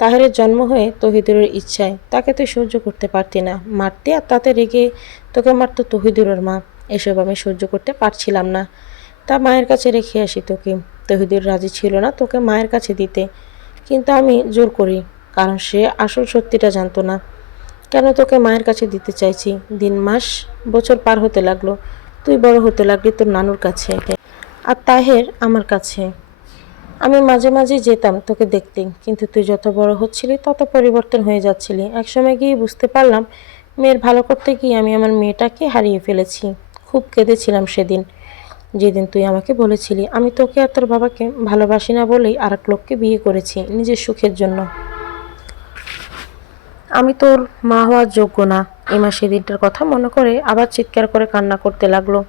তাহেরের জন্ম হয়ে তহিদুরের ইচ্ছায় তাকে তুই সহ্য করতে পারতি না, মারতে, আর তাতে রেগে তোকে মারতো তহিদুরের মা। এসব আমি সহ্য করতে পারছিলাম না। তা মায়ের কাছে রেখে আসি তোকে। তহিদুর রাজি ছিল না তোকে মায়ের কাছে দিতে, কিন্তু আমি জোর করি, কারণ সে আসল সত্যিটা জানতো না। কেন তোকে মায়ের কাছে দিতে চাইছি। দিন মাস বছর পার হতে লাগলো। তুই বড় হতে লাগলি তোর নানুর কাছে, আর তাহের আমার কাছে। আমি মাঝে মাঝে যেতাম তোকে দেখতে, কিন্তু তুই যত বড় হচ্ছিলি তত পরিবর্তন হয়ে যাচ্ছিলি। একসময় গিয়ে বুঝতে পারলাম মেয়ের ভালো করতে গিয়ে আমি আমার মেয়েটাকে হারিয়ে ফেলেছি। খুব কেঁদেছিলাম সেদিন, যেদিন তুই আমাকে বলেছিলি আমি তোকে আর তোর বাবাকে ভালোবাসি না বলেই আরেক লোককে বিয়ে করেছি নিজের সুখের জন্য। আমি তোর মা হওয়ার যোগ্য না। ইমা সেদিনটার কথা মনে করে আবার চিৎকার করে কান্না করতে লাগলো।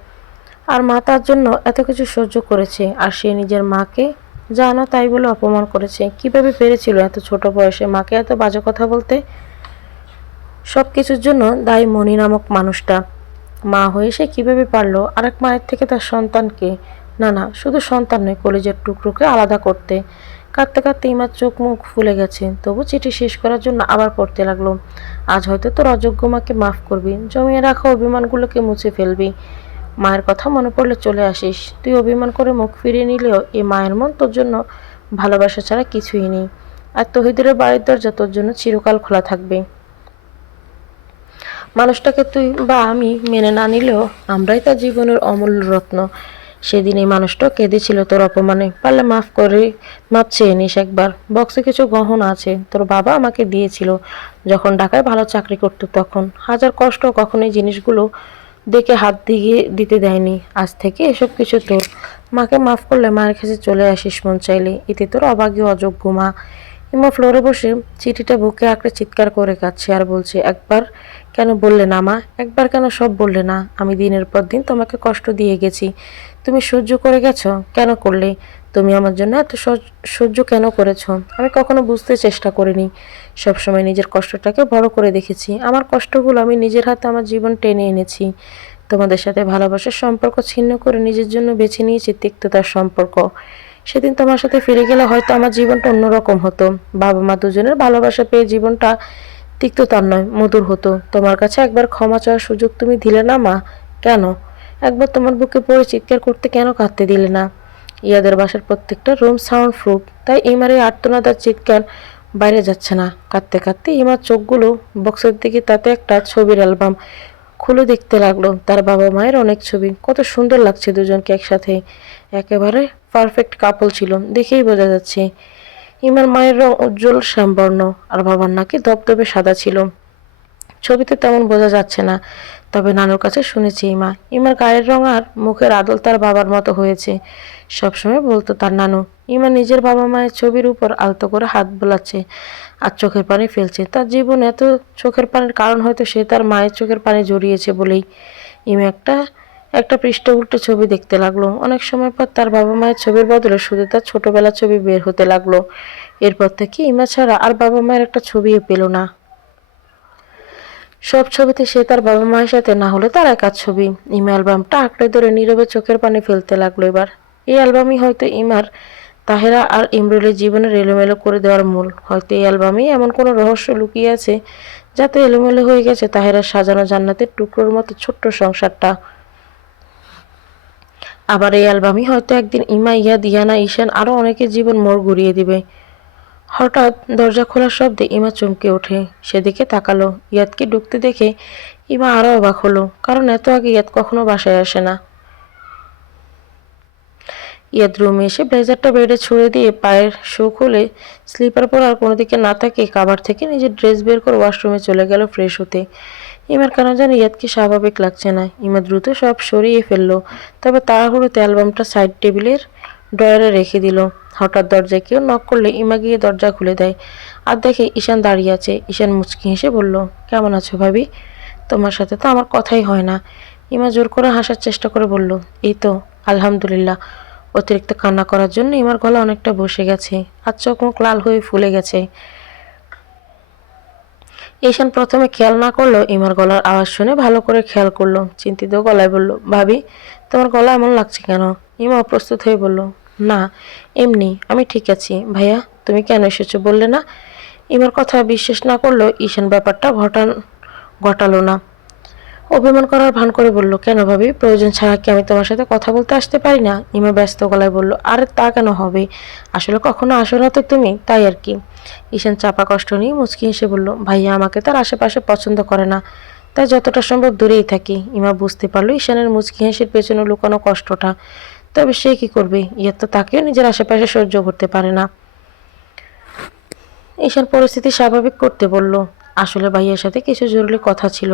আর মা তার জন্য এত কিছু সহ্য করেছে, আর সে নিজের মাকে জানো তাই বলে অপমান করেছে। কিভাবে পেরেছিল এত ছোট বয়সে মাকে এত বাজে কথা বলতে। সব কিছুর জন্য দায়ী মনি নামক মানুষটা। মা হয়ে সে কিভাবে পারলো আরেক মায়ের থেকে তার সন্তানকে, না না শুধু সন্তান নয়, কলিজার টুকরোকে আলাদা করতে। কাঁদতে কাঁদতে ইমার চোখ মুখ ফুলে গেছে, তবু চিঠি শেষ করার জন্য আবার পড়তে লাগলো। আজ হয়তো তোর অযোগ্য মাকে মাফ করবি, জমিয়ে রাখা অভিমানগুলোকে মুছে ফেলবি। মায়ের কথা মনে পড়লে চলে আসিস। তুই অভিমান করে মুখ ফিরিয়ে নিলেও এই মায়ের মন তোর জন্য ভালোবাসা ছাড়া কিছুই নেই। আর তহিদুরের বাড়ির দরজা তোর জন্য চিরকাল খোলা থাকবে। মানুষটাকে তুই বা আমি মেনে না নিলেও আমরাই তার জীবনের অমূল্য রত্ন। সেদিন এই মানুষটা কেঁদেছিল তোর অপমানে। পারলে মাফ চেয়ে নিস একবার। বক্সে কিছু গহনা আছে, তোর বাবা আমাকে দিয়েছিল যখন ঢাকায় ভালো চাকরি করতো তখন। হাজার কষ্ট কখনো এই জিনিসগুলো দেখে হাত দিয়ে দিতে দেয়নি। আজ থেকে এসব কিছু তোর। মাকে মাফ করলে মায়ের কাছে চলে আসিস মন চাইলে। এতে তোর অভাগী অযোগ্য মা। ইমা ফ্লোরে বসে চিঠিটা বুকে আঁকড়ে চিৎকার করে কাঁদছে আর বলছে, একবার কেন বললে না মা, একবার কেন সব বললে না। আমি দিনের পর দিন তোমাকে কষ্ট দিয়ে গেছি, তুমি সহ্য করে গেছো। কেন করলে তুমি আমার জন্য এত সহ্য কেন করেছো। আমি কখনো বুঝতে চেষ্টা করিনি, সবসময় নিজের কষ্টটাকে বড় করে দেখেছি। আমার কষ্টগুলো আমি নিজের হাতে আমার জীবন টেনে এনেছি। তোমাদের সাথে ভালোবাসার সম্পর্ক ছিন্ন করে নিজের জন্য বেছে নিয়েছি তিক্ততার সম্পর্ক। সেদিন তোমার সাথে ফিরে গেলে হয়তো আমার জীবনটা অন্যরকম হতো। বাবা মা দুজনের ভালোবাসা পেয়ে জীবনটা তিক্ততার নয় মধুর হতো। তোমার কাছে একবার ক্ষমা চাওয়ার সুযোগ তুমি দিলে না মা। কেন একবার তোমার বুকে পড়ে চিৎকার করতে কেন কাঁদতে দিলে না। ইয়াদের বাসার প্রত্যেকটা রুম সাউন্ড প্রুফ, তাই ইমার এই আর্তনাদ আর চিৎকার বাইরে যাচ্ছে না। কাঁদতে কাঁদতে ইমার চোখগুলো বক্সের দিকে, তাতে একটা ছবির অ্যালবাম খুলে দেখতে লাগলো। তার বাবা মায়ের অনেক ছবি, কত সুন্দর লাগছে দুজনকে একসাথে। একেবারে পারফেক্ট কাপল ছিল, দেখেই বোঝা যাচ্ছে। ইমার মায়ের রং উজ্জ্বল শ্যামবর্ণ, আর বাবার নাকি ধবধবে সাদা ছিল। ছবিতে তেমন বোঝা যাচ্ছে না, তবে নানুর কাছে শুনেছি ইমার গায়ের রং আর মুখের আদল তার বাবার মতো হয়েছে। সবসময় বলতো তার নানু। ইমা নিজের বাবা মায়ের ছবির উপর আলতো করে হাত বোলাচ্ছে আর চোখের পানি ফেলছে। তার জীবন এত চোখের পানির কারণ হয়তো সে তার মায়ের চোখের পানি জড়িয়েছে বলেই। ইমা একটা একটা পৃষ্ঠ উল্টে ছবি দেখতে লাগলো। অনেক সময় পর তার বাবা মায়ের ছবির বদলে শুধু তার ছোটবেলার ছবি বের হতে লাগলো। এরপর থেকে ইমা ছাড়া আর বাবা মায়ের একটা ছবিও পেল না। সব ছবিতে সে তার বাবা মায়ের সাথে, না হলে তার একার ছবি। ইমা অ্যালবামটা আঁকড়ে ধরে নীরবে চোখের পানি ফেলতে লাগলো এবার। এই অ্যালবামই হয়তো ইমার, তাহেরা আর ইমরুলের জীবনের এলোমেলো করে দেওয়ার মূল। হয়তো এই অ্যালবামেই এমন কোনো রহস্য লুকিয়ে আছে, যাতে এলোমেলো হয়ে গেছে তাহেরার সাজানো জান্নাতের টুকরোর মতো ছোট্ট সংসারটা। আবার এই অ্যালবামই হয়তো একদিন ইমা, ইয়াদ, ইয়ানা, ঈশান আরও অনেকের জীবন মোড় ঘুরিয়ে দিবে। হঠাৎ দরজা খোলার শব্দে ইমা চমকে ওঠে। সেদিকে তাকালো। ইয়াদকে ঢুকতে দেখে ইমা আরও অবাক হলো, কারণ এত আগে ইয়াদ কখনো বাসায় আসে না। ইয়াদ রুমে এসে ব্লেজারটা বেডে ছুঁড়ে দিয়ে পায়ের শু খুলে স্লিপার পরে আর কোনো দিকে না তাকিয়ে কাভার থেকে নিজের ড্রেস বের করে ওয়াশরুমে চলে গেল ফ্রেশ হতে। ইমার কেন জানি ইয়াদকে স্বাভাবিক লাগছে না। ইমা দ্রুত সব সরিয়ে ফেললো, তবে তাড়াহুড়োতে অ্যালবামটা সাইড টেবিলের ড্রয়ারে রেখে দিল। হঠাৎ দরজায় কেউ নক করলে ইমা গিয়ে দরজা খুলে দেয় আর দেখে ঈশান দাঁড়িয়ে আছে। ঈশান মুচকি হেসে বলল, কেমন আছো ভাবি? তোমার সাথে তো আমার কথাই হয় না। ইমা জোর করে হাসার চেষ্টা করে বলল, এই তো আলহামদুলিল্লাহ। অতিরিক্ত কান্না করার জন্য ইমার গলা অনেকটা বসে গেছে আর চোখ মুখ লাল হয়ে ফুলে গেছে। ঈশান প্রথমে খেয়াল না করলেও ইমার গলার আওয়াজ শুনে ভালো করে খেয়াল করলো। চিন্তিত গলায় বলল, ভাবি তোমার গলা এমন লাগছে কেন? ইমা অপ্রস্তুত হয়ে বলল, না এমনি, আমি ঠিক আছি। ভাইয়া তুমি কেন এসেছো বললে না? ইমার কথা বিশ্বাস না করলেও ঈশান ব্যাপারটা ঘটালো না। অভিমান করার ভান করে বলল, কেন ভাবি? প্রয়োজন ছাড়া কি আমি তোমার সাথে কথা বলতে আসতে পারি না? ইমা ব্যস্ত গলায় বলল, আরে তা কেন হবে, আসলে কখনো আসো না তো তুমি, তাই আর কি। ঈশান চাপা কষ্ট নিয়ে মুচকি হেসে বলল, ভাইয়া আমাকে তার আশেপাশে পছন্দ করে না, তাই যতটা সম্ভব দূরেই থাকি। ইমা বুঝতে পারলো ঈশানের মুচকি হেসের পেছনে লুকানো কষ্টটা। তবে সে কি করবে, ইয়ে তো তাকেও নিজের আশেপাশে সহ্য করতে পারে না। ঈশান পরিস্থিতি স্বাভাবিক করতে বলল, আসলে ভাইয়ার সাথে কিছু জরুরি কথা ছিল।